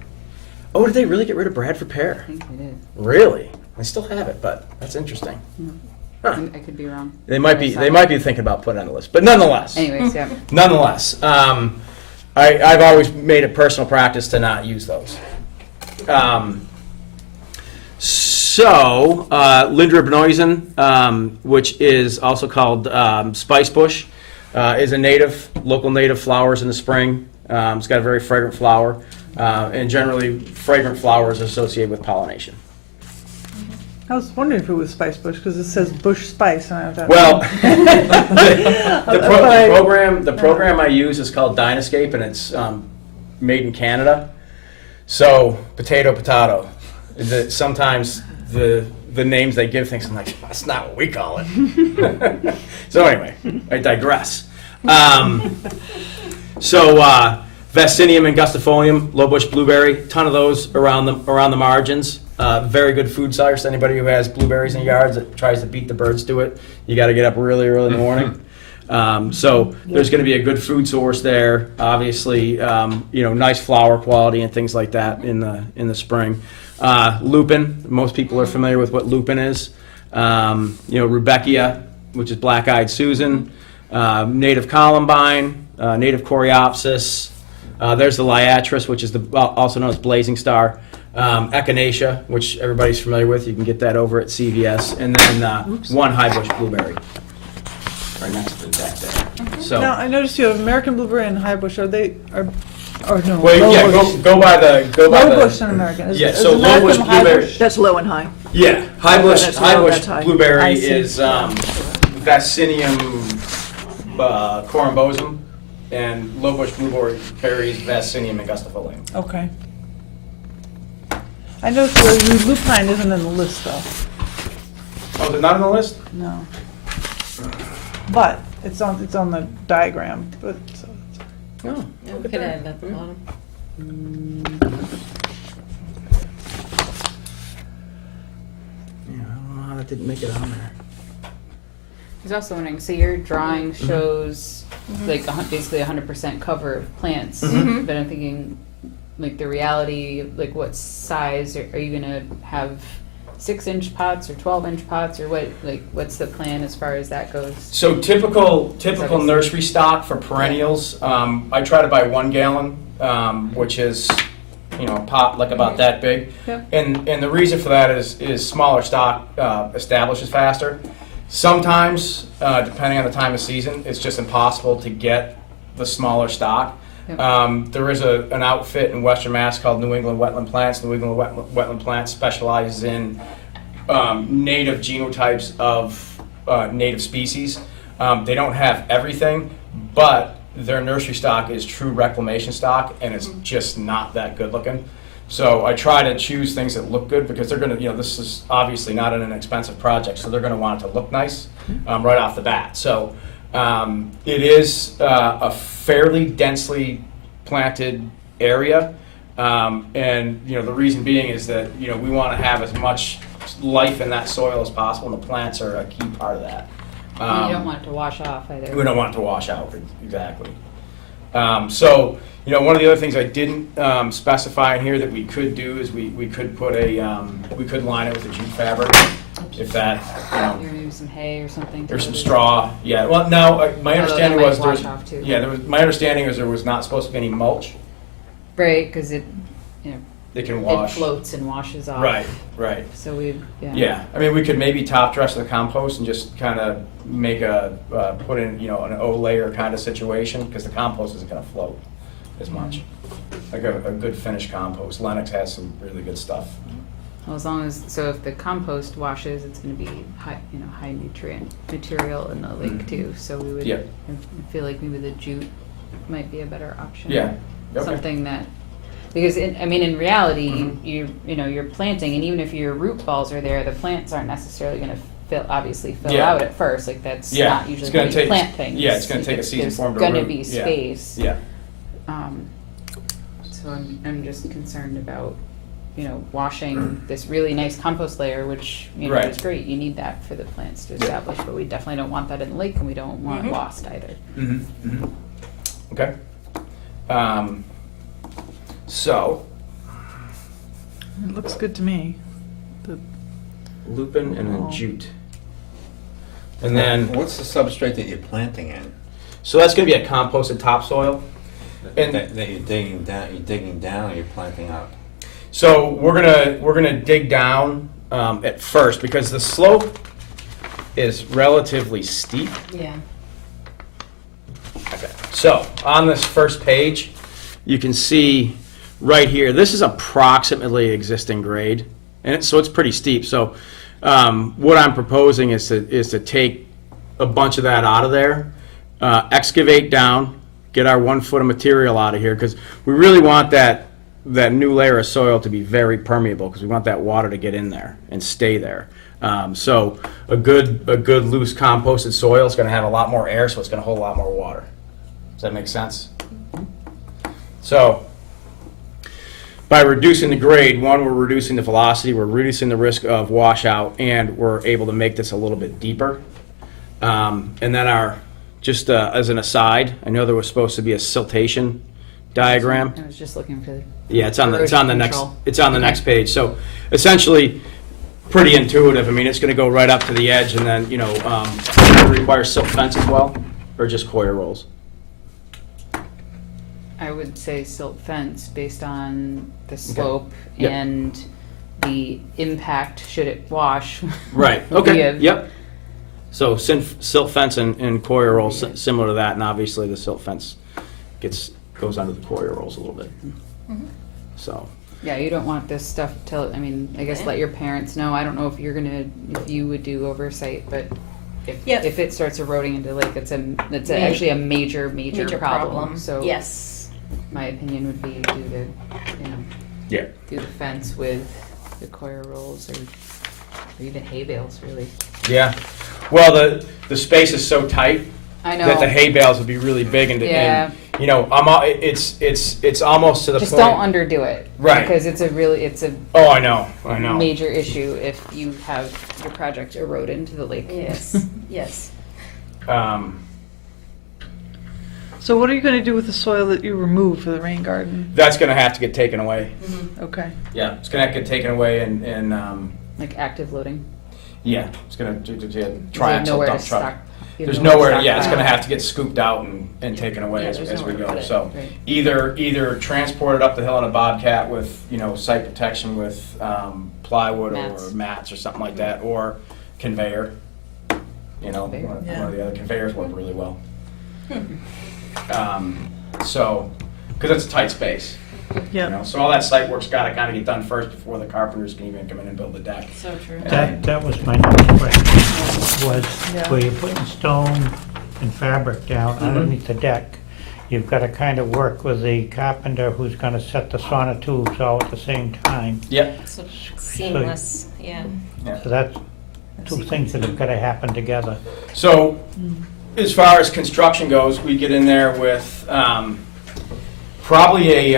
Oh, did they really get rid of Bradford I pear? think they did. Really? I still have it, but that's interesting. Huh. I could be wrong. They might be thinking about putting it on the list, but nonetheless. Anyways, yeah. Nonetheless, I've always made a personal practice to not use those. Lindra benoisen, which is also called spice bush, is a local native, flowers in the spring. It's got a very fragrant flower, and generally fragrant flowers associated with pollination. I was wondering if it was spice bush because it says bush spice. And I thought, Well, the program I use is called Dynascape, and it's made in Canada. So potato. Sometimes the the names they give things, I'm like, that's not what we call it. So anyway, I digress. Vaccinium angustifolium, low bush blueberry, ton of those around the margins. Very good food source. Anybody who has blueberries in yards that tries to beat the birds to it, you got to get up really early in the morning. So there's going to be a good food source there. Obviously, nice flower quality and things like that in the spring. Lupin. Most people are familiar with what lupin is. Rudbeckia, which is black-eyed Susan. Native columbine. Native coreopsis. There's the liatris, which is also known as blazing star. Echinacea, which everybody's familiar with. You can get that over at CVS. And then one high bush blueberry. Right next to the deck there. So Now, I noticed you have American blueberry and high bush. Or no? well, yeah, low bush. go by the Low bush and American. Is so low American bush high blueberry. bush? That's low and high. Yeah, high bush that's low, that's high. blueberry I see. is Vaccinium corymbosum, and low bush blueberry is Vaccinium angustifolium. Okay. I noticed the lupine isn't in the list, though. Oh, is it not on the list? No. But it's on the diagram. But No. Yeah, we could add that at the bottom. Yeah, I don't know how that didn't make it on there. I was also wondering, so your drawing shows like basically 100% cover of plants, Mhm. but I'm thinking like the reality, like what size are you gonna have? 6-inch pots or 12-inch pots, or what's the plan as far as that goes? So typical Obviously. nursery stock for perennials, I try to buy 1 gallon, which is, a pot like about that big. Yeah. And the reason for that is smaller stock establishes faster. Sometimes, depending on the time of season, it's just impossible to get the smaller stock. Yep. There is an outfit in Western Mass called New England Wetland Plants. New England Wetland Plants specializes in native genotypes of native species. They don't have everything, but their nursery stock is true reclamation stock, and it's just not that good looking. So I try to choose things that look good because they're going to, this is obviously not an inexpensive project, so they're going to want it to look nice right off the bat. So it is a fairly densely planted area, and the reason being is that we want to have as much life in that soil as possible, and the plants are a key part of that. And you don't want it to wash off either. We don't want it to wash out, exactly. So one of the other things I didn't specify in here that we could do is we could put we could line it with a jute fabric, if that, You're gonna do some hay or something. there's some to- straw. Yeah. Well, no. My Although understanding that might was wash off too. my understanding was there was not supposed to be any mulch. Right, because it Can wash. It floats and washes off. Right. So Yeah. I mean, we could maybe top dress the compost and just kind of make put in an O layer kind of situation, because the compost isn't going to float as much. Like a good finished compost. Lennox has some really good stuff. Well, as long as, so if the compost washes, it's going to be high nutrient material in the lake too. So we would, Yeah. I feel like maybe the jute might be a better option. Yeah. Okay. Something that, because in reality, you're planting, and even if your root balls are there, the plants aren't necessarily going to fill Yeah. out at first. Like that's Yeah. not It's usually gonna how you take- plant things. yeah, it's gonna take a season for 'em to There's going root. to be Yeah. space. Yeah. So I'm just concerned about, washing this really nice compost layer, which, Right. is great. You need that for the plants to establish, but we definitely don't want that in the lake, and we don't want it lost either. Mm-hmm. Okay. So, it looks good to me. lupin and Oh. then jute. And then, What's the substrate that you're planting in? so that's going to be a composted topsoil. And That you're digging down, or you're planting up? so we're gonna dig down at first, because the slope is relatively steep. Yeah. Okay. So on this first page, you can see right here, this is approximately existing grade, and so it's pretty steep. So what I'm proposing is to take a bunch of that out of there, excavate down, get our 1 foot of material out of here, because we really want that that new layer of soil to be very permeable, because we want that water to get in there and stay there. So a good loose composted soil is going to have a lot more air, so it's going to hold a lot more water. Does that make sense? So by reducing the grade, one, we're reducing the velocity, we're reducing the risk of washout, and we're able to make this a little bit deeper. And then just as an aside, I know there was supposed to be a siltation diagram. I was just looking for. Yeah, it's on the next control. next page. So essentially, pretty intuitive. I mean, it's going to go right up to the edge, and then it requires silt fence as well, or just coir rolls. I would say silt fence based on the slope Yep. and the impact should it wash. Right. would be Okay. a- Yep. So silt fence and coir rolls similar to that, and obviously the silt fence goes under the coir rolls a little bit. So. Yeah, you don't want this stuff till, I mean, I guess let your parents know. I don't know if you would do oversight, but Yep. if it starts eroding into lake, actually a major problem. So Yes. my opinion would be Yeah. do the fence with the coir rolls or even hay bales, really. Yeah. Well, the space is so tight I know. that the hay bales would be really big, and it's almost to the Just point. don't underdo it. Right. Because it's a Oh, I know. major issue if you have your project erode into the lake. Yes. Yes. So what are you going to do with the soil that you removed for the rain garden? That's going to have to get taken away. Okay. Yeah, it's going to have to get taken away, and Like active loading. yeah, it's going to There's triaxle nowhere to dump truck. stock. you There's know, nowhere. stockpile. Yeah, it's going to have to get scooped out and taken away Yeah, as there's we nowhere to go. put it. So Right. either transport it up the hill in a bobcat with site protection with plywood Mats. or mats or something like that, or conveyor. Conveyor. One Yeah. of the other conveyors work really well. So, because it's a tight space. Yeah. So all that site work's got to kind of get done first before the carpenters can even come in and build the deck. So true. That was my next question, was Yeah. where you're putting stone and fabric down underneath the deck, you've got to kind of work with the carpenter who's going to set the sonotubes all at the same time. Yep. So seamless. Yeah. So that's two things that have got to happen together. So, as far as construction goes, we get in there with probably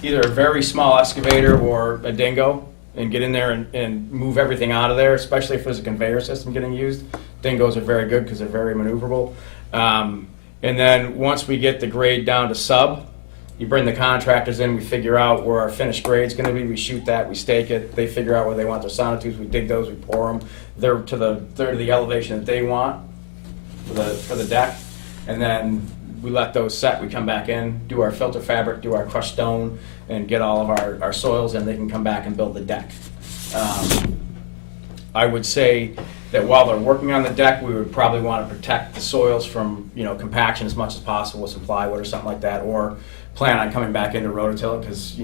either a very small excavator or a dingo, and get in there and move everything out of there, especially if there's a conveyor system getting used. Dingos are very good because they're very maneuverable. And then once we get the grade down to sub, you bring the contractors in, we figure out where our finished grade's gonna be, we shoot that, we stake it, they figure out where they want their sonotubes, we dig those, we pour them. They're to the elevation that they want for the deck, and then we let those set, we come back in, do our filter fabric, do our crushed stone, and get all of our soils, and they can come back and build the deck. I would say that while they're working on the deck, we would probably want to protect the soils from, compaction as much as possible with some plywood or something like that, or plan on coming back into rototill, because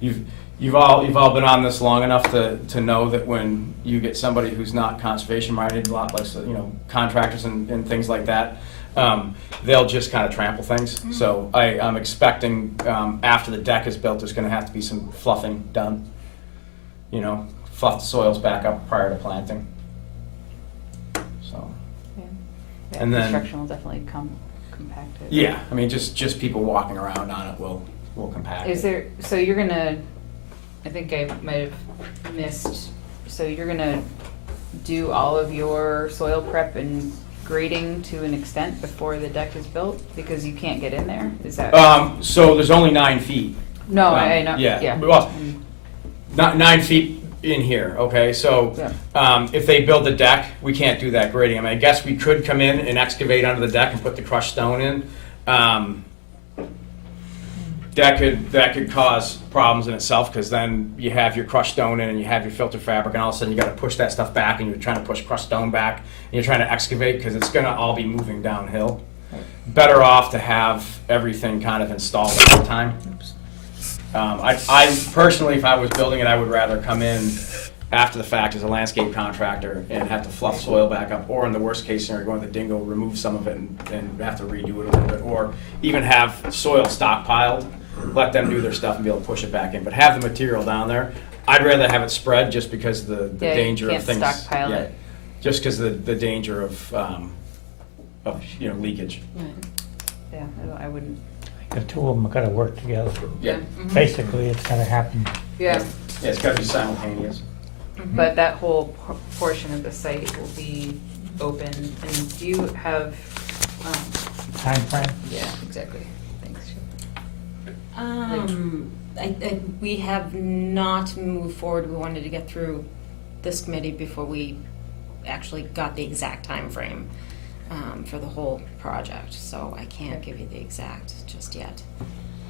you've all been on this long enough to know that when you get somebody who's not conservation minded, a lot like contractors and things like that, they'll just kind of trample things. So I'm expecting after the deck is built, there's going to have to be some fluffing done. Fluff the soils back up prior to planting. So. Yeah, And then- construction will definitely compact it. Yeah, I mean, just people walking around on it will compact Is it. there, so you're gonna, I think I might have missed, so you're gonna do all of your soil prep and grading to an extent before the deck is built? Because you can't get in there, is that? So there's only 9 feet. No, I know, Yeah, yeah. well, not 9 feet in here, okay? So if they build the deck, we can't do that grading. I mean, I guess we could come in and excavate under the deck and put the crushed stone in. That could cause problems in itself, because then you have your crushed stone in and you have your filter fabric, and all of a sudden you got to push that stuff back, and you're trying to push crushed stone back, and you're trying to excavate because it's going to all be moving downhill. Better off to have everything kind of installed at the time. I personally, if I was building it, I would rather come in after the fact as a landscape contractor and have to fluff soil back up, or in the worst case scenario, go with the dingo, remove some of it and have to redo it a little bit, or even have soil stockpiled let them do their stuff and be able to push it back in, but have the material down there. I'd rather have it spread just because of the Yeah, you danger of can't things. stockpile yeah, it. Just because of the danger of leakage. Yeah, I wouldn't. The two of them gotta work together. Yeah. Mhm. Basically, it's gotta happen. Yeah, Yeah, it's got to be simultaneous. but that whole portion of the site will be open, and do you have, Time frame? yeah, exactly, thanks. We have not moved forward. We wanted to get through this committee before we actually got the exact time frame for the whole project. So I can't give you the exact just yet.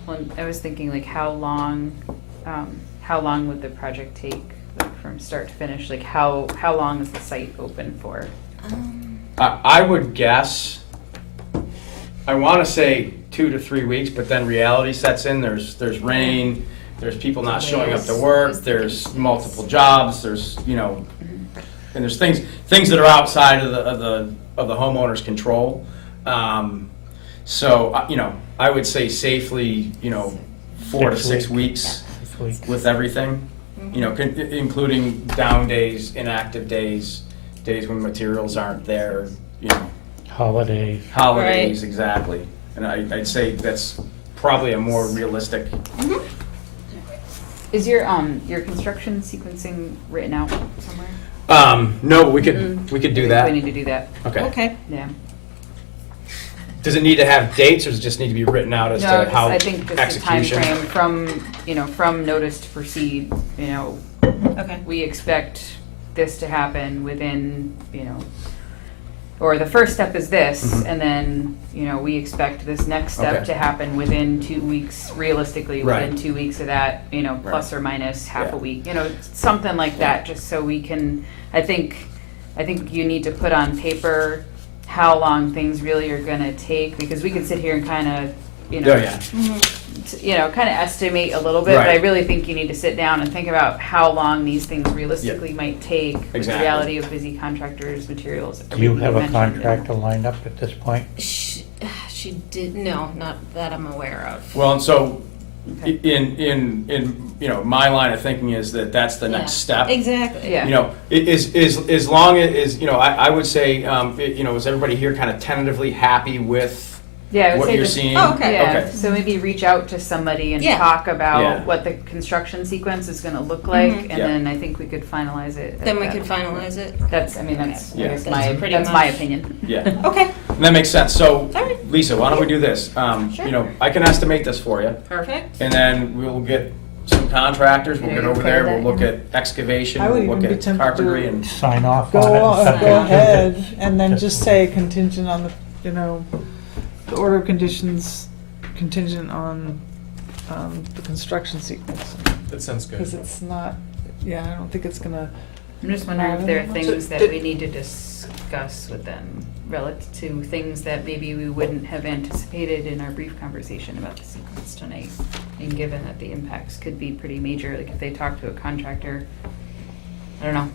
Well, I was thinking like how long would the project take, like from start to finish? Like how long is the site open for? I would guess, I want to say 2 to 3 weeks, but then reality sets in. There's rain, there's people not showing up to work, there's multiple jobs, there's, and there's things that are outside of the homeowner's control. So, I would say safely, 4 to 6 weeks with everything, including down days, inactive days, days when materials aren't there, Holidays. Holidays, exactly. And I'd say that's probably a more realistic. Is your construction sequencing written out somewhere? No, but we could do that. We need to do that. Okay. Yeah. Does it need to have dates, or does it just need to be written out as No, to how I think just the time execution? frame from notice to proceed, Okay. we expect this to happen within, or the first step is this, and then, we expect this next step Okay. to happen within 2 weeks, realistically, Right. within 2 weeks of that, plus or minus half a week, something like that, just so we can, I think you need to put on paper how long things really are gonna take, because we can sit here and kind of, kind of estimate a little bit, but I Right. really think you need to sit down and think about how long these things realistically might take with the Exactly. reality of busy contractors, materials. Do you everything have a mentioned. contractor lined up at this point? She did, no, not that I'm aware of. Well, and so Okay. in my line of thinking is that that's the next step. Exactly. Yeah. As long as I would say is everybody here kind of tentatively happy with Yeah, I would what say you're just- seeing? Oh, okay. Yeah, Okay. so maybe reach out to somebody and Yeah. talk about Yeah. what the construction sequence is gonna look like, Mhm. and Yeah. then I think we could finalize it. at Then we that could point. finalize it. That's, I Yeah. guess That's pretty that's my much- opinion. Yeah. Okay. And that makes sense. So, All right. Lisa, why don't we do this? Sure. I can estimate this for you, Perfect. and then we'll get some contractors. We'll Yeah, get you over clear there. that, We'll look yeah. at excavation. I would We'll even look be at tempted carpentry to and. Sign off Go on it? on, and go stuff? ahead, and then just say contingent on the order of conditions, contingent on the construction sequence. That sounds Because good. it's not, I don't think it's gonna, I'm just wondering if there are So things that did- we need to discuss with them relative to things that maybe we wouldn't have anticipated in our brief conversation about the sequence tonight. And given that the impacts could be pretty major, like if they talk to a contractor, I don't know.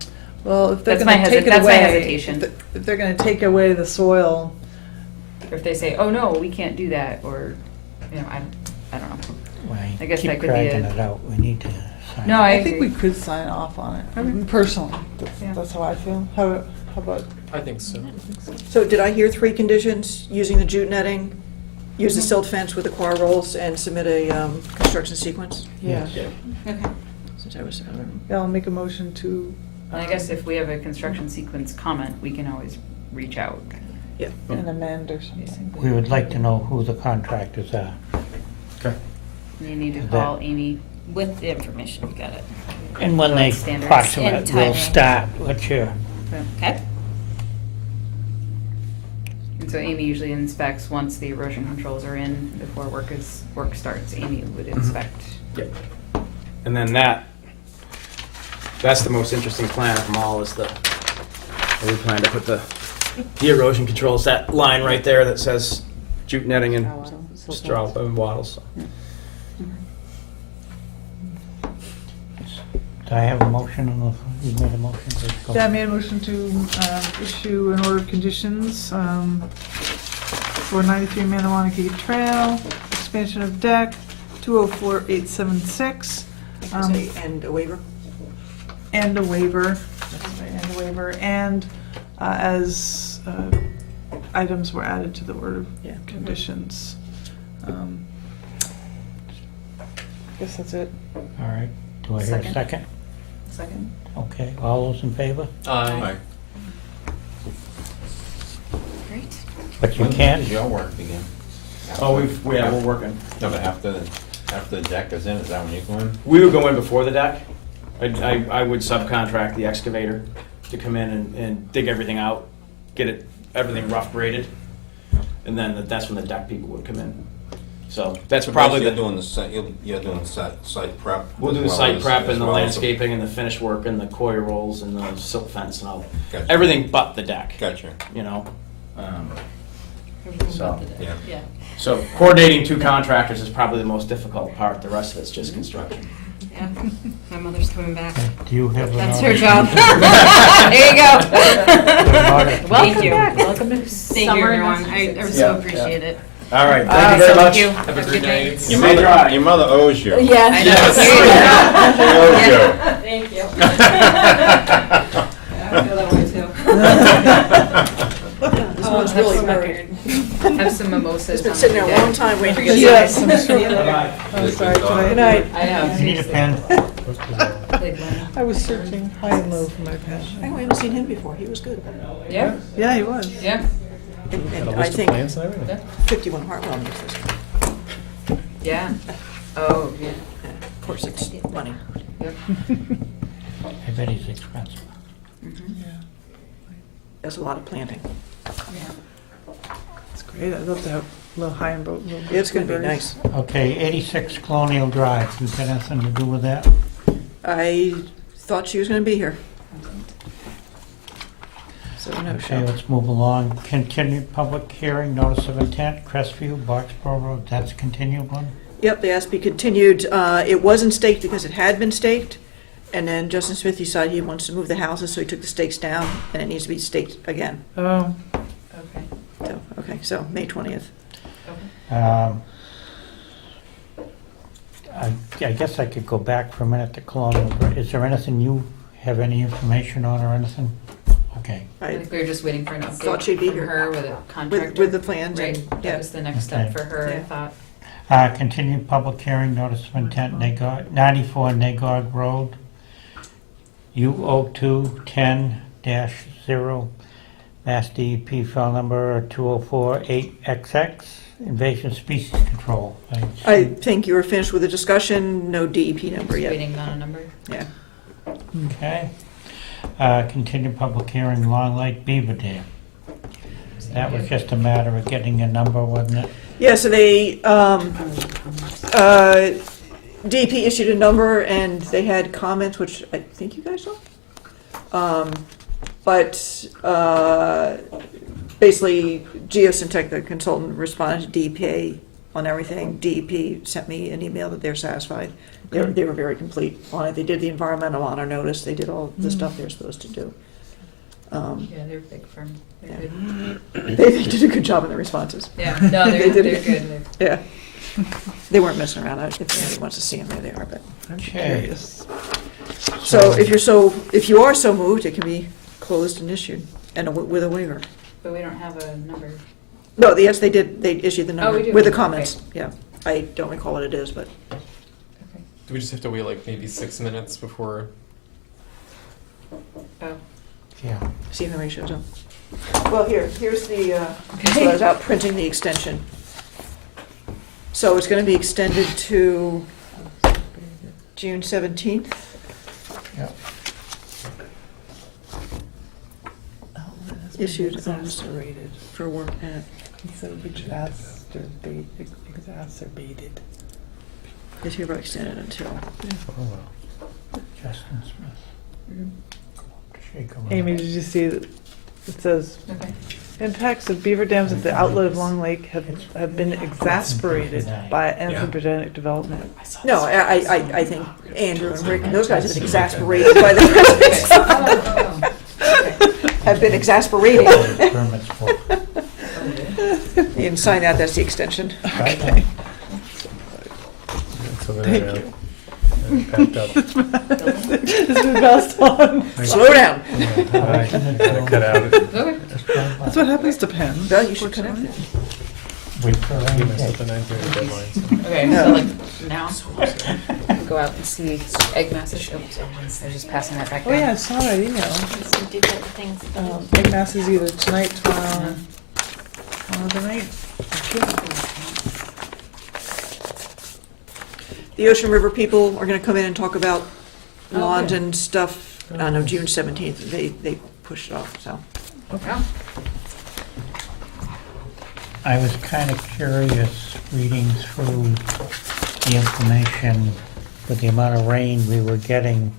well, if they're That's my gonna take it that's my away, hesitation. if they're gonna take away the soil, Or if they say, oh no, we can't do that, or, I don't know. Well, I guess that keep could be dragging a- it out. We need to sign. No, I I think we agree. could sign off on it, Okay. personally. Yeah. That's how I feel. How about, I think so. So did I hear 3 conditions? Using the jute netting, use the silt fence with the coir rolls, and submit a construction sequence? yeah. Yeah. Okay. Since I was, Yeah, I'll make a motion to. And I guess if we have a construction sequence comment, we can always reach out. An amend or something. We would like to know who the contractors are. Okay. You need to That- call Amy. With the information, you got it. And when they Standards. approximate And will timing. start, what's your, Okay. And so Amy usually inspects once the erosion controls are in, before work starts, Amy would inspect. Yep. And then that's the most interesting plan of them all is we plan to put the erosion controls, that line right there that says jute netting and straw and wattles. do I have a motion on the, you made a motion? Let's go. Yeah, I made a motion to issue an order of conditions for 93 Manawanaki Trail, expansion of deck, 204876. And a waiver? And a waiver, that's right, and a waiver, and as items were added to the order of Yeah. conditions. I guess that's it. All right, do I hear a second? Second. Okay, all those in favor? Aye. Great. But you When can't, does your work begin? Oh, we're working. No, but after the deck is in, is that when you go in? We would go in before the deck. I would subcontract the excavator to come in and dig everything out, get everything rough graded, and then that's when the deck people would come in. So that's probably You're doing the site, you're doing the site prep. We'll do the as well site as- prep as and the well as landscaping and the finish work and the coir rolls and the silt fence and all, Gotcha. everything but the deck, Gotcha. you know? Everything So- but the deck. Yeah. Yeah. So coordinating two contractors is probably the most difficult part. The rest of it's just construction. Yeah, my mother's coming back. do you have an That's order? her job. There you go. Welcome Thank you. back. Welcome to Thank you, summer. everyone. I Yeah, so appreciate it. All right, thank you very much. you. Have a great night. Your mother owes you. Yes. Yes. She owes you. Thank you. I feel that way too. This one's really hurried. Have some mimosas. It's been on sitting the there a deck. long time waiting to get Yes, started. I'm sure. Bye-bye. Oh, sorry, can I? Good night. I know. You need a pen? Played Lenny. I was searching high and low for my pen. I haven't seen him before, he was good. Yeah, Yeah, he was. yeah, And Got a I list of think plans and everything? 51 Hartwell needs this. yeah. Oh, yeah. Of course, it's money. Yep. I bet he's expensive. Mhm. There's a lot of planting. Yeah. It's great. I'd love to have a little high and low. It's gonna be nice. Okay, 86 Colonial Drive, you got anything to do with that? I thought she was gonna be here. So no Okay, show. let's move along. Continued public hearing, notice of intent, Crestview, Boxborough Road, that's a continued one? Yep, they asked to be continued. It wasn't staked because it had been staked. And then Justin Smith decided he wants to move the houses, so he took the stakes down, and it needs to be staked again. Oh, Okay. So, okay, so May 20th. I guess I could go back for a minute to Colonial Drive. Is there anything you have any information on or anything? Okay. I I think we were just waiting for an update thought she'd be from here. her with a contractor. With the plans Right, and, that yeah. was the next step Okay. for her, I Yeah. thought. Continued public hearing, notice of intent, 94 Nagog Road, U0210-0, Mass DEP file number 2048XX, invasive species control. I think you were finished with the discussion, no DEP number Just yet. waiting on a number. Yeah. Okay. Continued public hearing, Long Lake Beaver Dam. That was just a matter of getting a number, wasn't it? Yeah, so they, DEP issued a number and they had comments, which I think you guys saw. But basically, Geosyntec, the consultant, responded to DEP on everything. DEP sent me an email that they're satisfied. They were very complete on it. They did the environmental honor notice. They did all the stuff they're supposed to do. Yeah, they're a big firm. They're Yeah. good. They did a good job in the responses. Yeah, no, They they're did they're it. good. Yeah. They weren't messing around. If anybody wants to see them, there they are, but. I'm Okay. curious. So if you are so moved, it can be closed and issued, and with a waiver. But we don't have a number. No, yes, they did, they issued the Oh, number we do? with the Okay. comments, yeah. I don't recall what it is, but Okay. Do we just have to wait like maybe 6 minutes before? Oh. Yeah. see if anybody shows up. Well, here's the, so I was out printing the extension. So it's gonna be extended to June 17th. Yeah. Issued, Exacerbated. for work at, Instead of exacerbated. is hereby extended until. Justin Smith. Shake 'em Amy, up. did you see that it says, Okay. impacts of beaver dams at the outlet of Long Lake have been exacasperated by anthropogenic development. No, I think Andrew and Rick and those guys have been exasperated by the presence. Have been exasperating. Permits for. You can sign that, that's the extension. Okay. over Thank there you. now. Packed up. This is the best one. Slow down. I gotta cut out. Okay. That's what happens to pens. Well, you should cut out. Wait for Give rain. myself a 9:30 deadline. So. Okay, No. so like now, go out and see egg masses. Oh, sorry, they're just passing that back Oh down. yeah, I saw that email. Egg mass is either tonight, tomorrow, tomorrow night. The Ocean River people are gonna come in and talk about Oh, lawns good. and stuff, I don't know, June 17th, they pushed it off, so. Yeah. I was kind of curious reading through the information with the amount of rain we were getting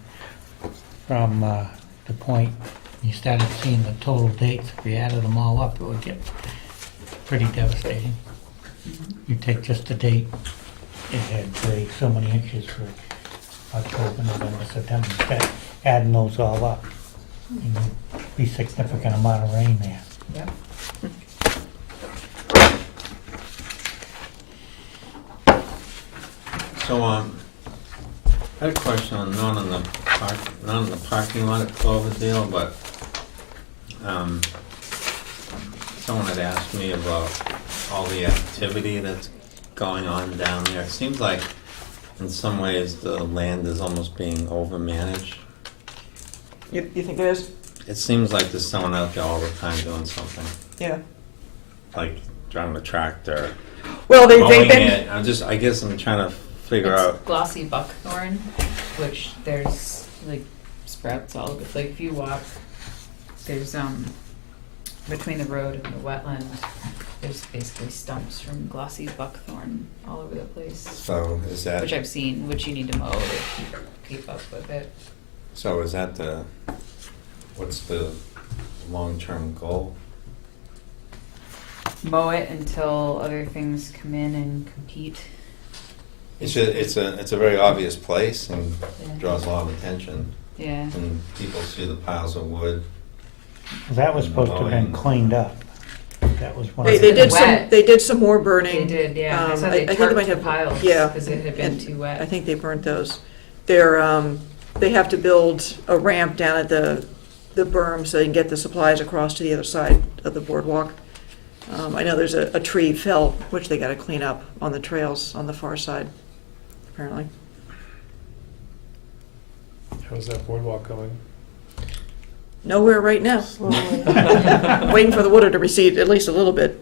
from the point you started seeing the total dates. If we added them all up, it would get pretty devastating. You take just the date, it had say so many inches for October, November, September. Start adding those all up, and there'd be significant amount of rain there. Yep. So, I had a question on, not on the parking lot at Cloverdale, but, someone had asked me about all the activity that's going on down there. It seems like in some ways the land is almost being overmanaged. You think there is? It seems like there's someone out there all the time doing something, Yeah. like driving a tractor, Well, they've mowing been, it. I guess I'm trying to figure It's out. glossy buckthorn, which there's like sprouts all over. Like if you walk, there's between the road and the wetland, there's basically stumps from glossy buckthorn all over the place. So is that? Which I've seen, which you need to mow to keep up with it. So is that what's the long-term goal? Mow it until other things come in and compete. It's a very obvious place and Yeah. draws a lot of attention. Yeah. And people see the piles of wood. That was supposed to have been Mowing. cleaned up. That was one they of the... did some, Wet. they did some more burning. They did, yeah. I saw I they think they tarped might the have, piles yeah. because it had been and too wet. I think they burnt those. They have to build a ramp down at the berm so they can get the supplies across to the other side of the boardwalk. I know there's a tree fell, which they gotta clean up on the trails on the far side, apparently. How's that boardwalk going? Nowhere right now. Waiting for the water to recede at least a little bit.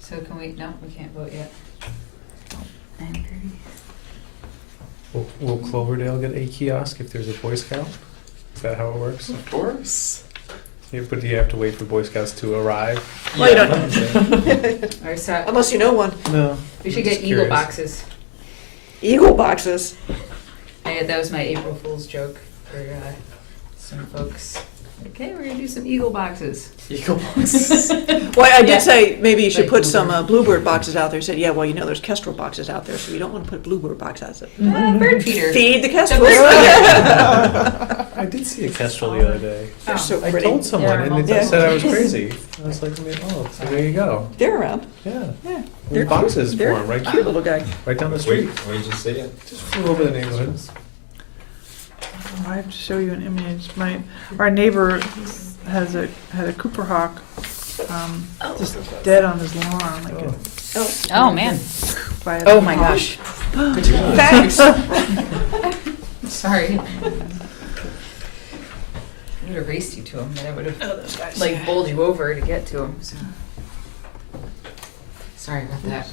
So can we, no, we can't vote yet. 9:30. Will Cloverdale get a kiosk if there's a Boy Scout? Is that how it works? Of course. Yeah, but do you have to wait for Boy Scouts to arrive? Well, you don't, Or so, unless you know one. No. we should I'm just get eagle curious. boxes. Eagle boxes. That was my April Fool's joke for some folks. Okay, we're gonna do some eagle boxes. Eagle boxes. Well, I Yeah. did say maybe you should Like put some bluebird. bluebird boxes out there. Said, yeah, well, you know, there's kestrel boxes out there, so you don't want to put bluebird boxes out there. Bird feeder. Feed the kestrels. I did see a kestrel the other day. They're so I pretty. told someone Yeah, and they yeah. said I was crazy. I was like, oh, so there you go. They're around. Yeah. Yeah. There's boxes for They're them right cute here, little guy. right down the street. Where'd you see it? Just flew over the neighborhood. I have to show you an image. Our neighbor had a Cooper hawk, just dead on his lawn, like a, Oh, man. by a Oh, my hawk. gosh. Thanks. Sorry. I would have raced you to him, but I would have like bowled you over to get to him. So. Sorry about that.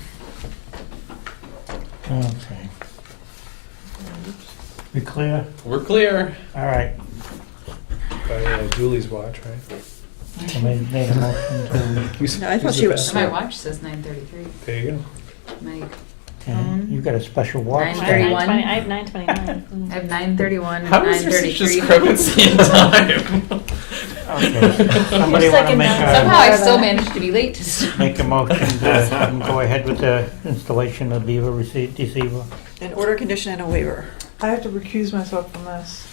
Okay. We clear? We're clear. All right. By Julie's watch, right? Somebody made a motion Who's- No, I thought who's she the was best? My watch says 9:33. There you go. My to, and you got a special watch. 9:31. I have 9:29. I have 9:31 and How is there such 9:33. discrepancy in time? Okay. Somebody Just like want to a make nun. Somehow I a, still managed to be late to start. make a motion to go ahead with the installation of Beaver Deceiver? An order, condition, and a waiver. I have to recuse myself from this.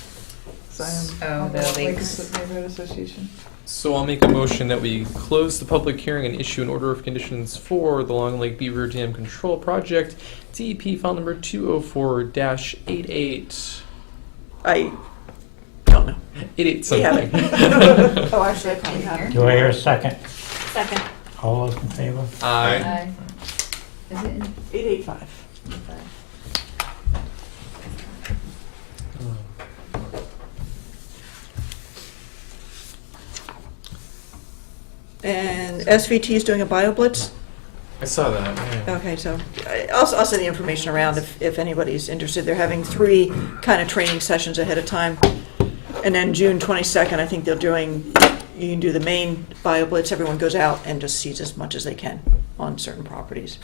'Cause I am Oh, on the the Lakes lakes. Neighborhood Association. So I'll make a motion that we close the public hearing and issue an order of conditions for the Long Lake Beaver Dam Control Project, DEP file number 204-88. I don't know. 88 We have something. it. Oh, actually, I probably have it. Do I hear a second? Second. All those in favor? Aye. Is it in? 885. And SVT is doing a BioBlitz. I saw that. Yeah. Okay, so I'll send the information around if anybody's interested. They're having 3 kind of training sessions ahead of time. And then June 22nd, I think they're doing, you can do the main BioBlitz. Everyone goes out and just sees as much as they can on certain properties.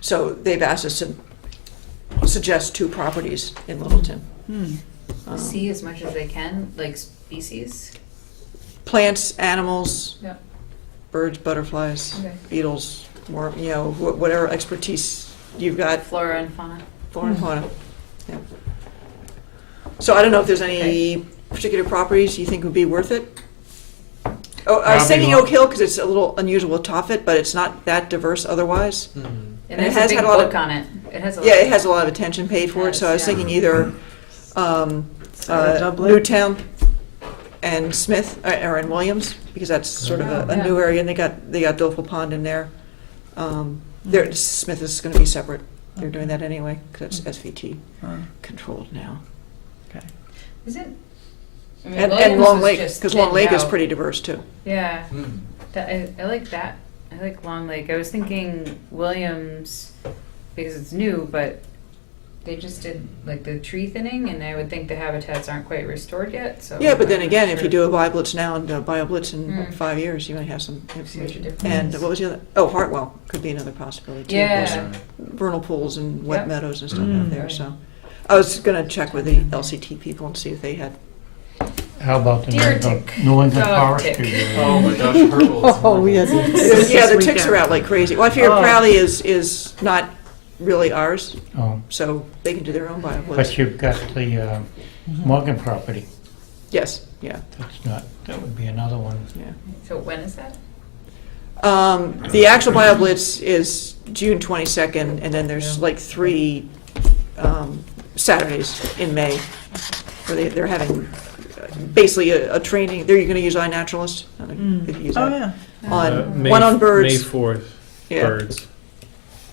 So they've asked us to suggest 2 properties in Littleton. See as much as they can, like species. Plants, animals, Yeah. birds, butterflies, Okay. beetles, more, whatever expertise you've got. Flora and fauna. Flora and fauna. Yeah. So I don't know if there's any particular properties you think would be worth it? Oh, I was Probably thinking not. Oak Hill because it's a little unusual with Tophet, but it's not that diverse otherwise. Mhm. And And it it has has a big had a lot of- book on it. It has a Yeah, it has a lot of attention paid for it, so I was Yes, thinking either Dublin. Newtown and Smith, or in Williams, because that's sort of a Yeah. new area, and they got Dofel Pond in there. Smith is gonna be separate. They're doing that anyway, because it's SVT controlled now. Is it? I mean, And Williams Long was Lake, just because Long thinned Lake is out. pretty diverse too. Yeah. I like that. I like Long Lake. I was thinking Williams because it's new, but they just did like the tree thinning, and I would think the habitats aren't quite restored yet. So Yeah, but then I'm not again, if you sure. do a BioBlitz now and a BioBlitz in Mm. 5 years, you're gonna have some See what the information. difference And is. what was the other? Oh, Hartwell could be another possibility too. Yeah. There's vernal pools and wet Yep. meadows and stuff Mm. out there. So I was gonna check with the LCT people and see if they had. How about the Deer tick. New England Dog Forestry? tick. Oh my gosh, Hurdles. Oh, yes. Yeah, the ticks are out like crazy. Well, I figure Oh. Crowley is not really ours, Oh, so they can do their own BioBlitz. but you've got the Morgan property. Yes, yeah, That's not, that would be another one. yeah. So when is that? The actual BioBlitz is June 22nd, and then there's like 3 Saturdays in May where they're having basically a training. They're going to use iNaturalist. I don't know if you use Oh, that. yeah. On one on birds, May 4th, Yeah. birds.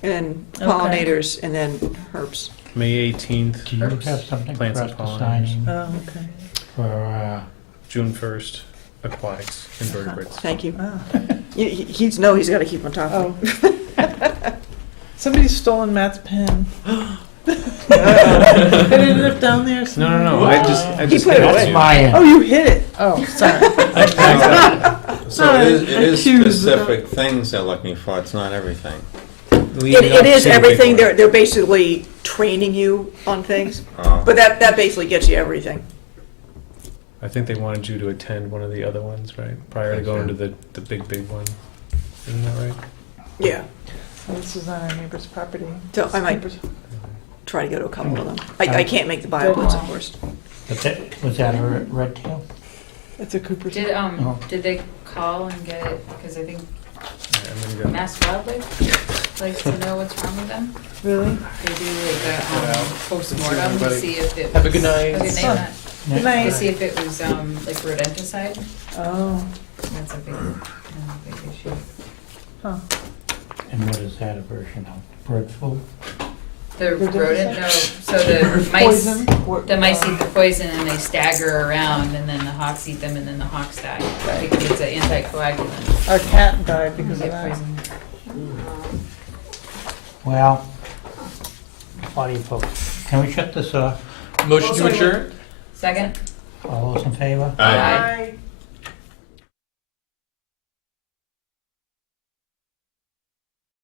and Okay. pollinators, and then herbs. May 18th, Do you have something for Plants us and to pollinators. sign in Oh, okay. for, June 1st, aquatics, invertebrates. Thank you. Ah. He's he's got to keep on top of it. Somebody's stolen Matt's pen. It ended up down there No, somewhere. no, no, I just He put it that's away. my Oh, end. you hit it. Oh, sorry. So it is Accused. specific things they're looking for, it's not everything. It is everything. They're basically training you on things, Oh. but that basically gets you everything. I think they wanted you to attend one of the other ones, right? Prior to going to the big one. Isn't that right? Yeah. This is on our neighbor's property. So I might Neighbor's- try to go to a couple of them. I can't make the BioBlitz, of course. But was that a red tail? It's a Cooper's. Did they call and get it? Because I think Yeah, I'm gonna go. Mass Wildlife likes to know what's wrong with them. Really? They do like a post-mortem to everybody. see if it. Have a good night. Okay, night, Matt. Good To night. see if it was like rodenticide. Oh, That's a big issue. huh. And what is that a version of? Bird flu? The Rodenticide? rodent, no, so the mice, Poison? the mice eat the poison and they stagger around and then the hawks eat them and then the hawks die. Because it's an anticoagulant. Our cat died because They of that. poison. Well, what do you folks, can we shut this off? Motion to adjourn? Second? All those in favor? Aye.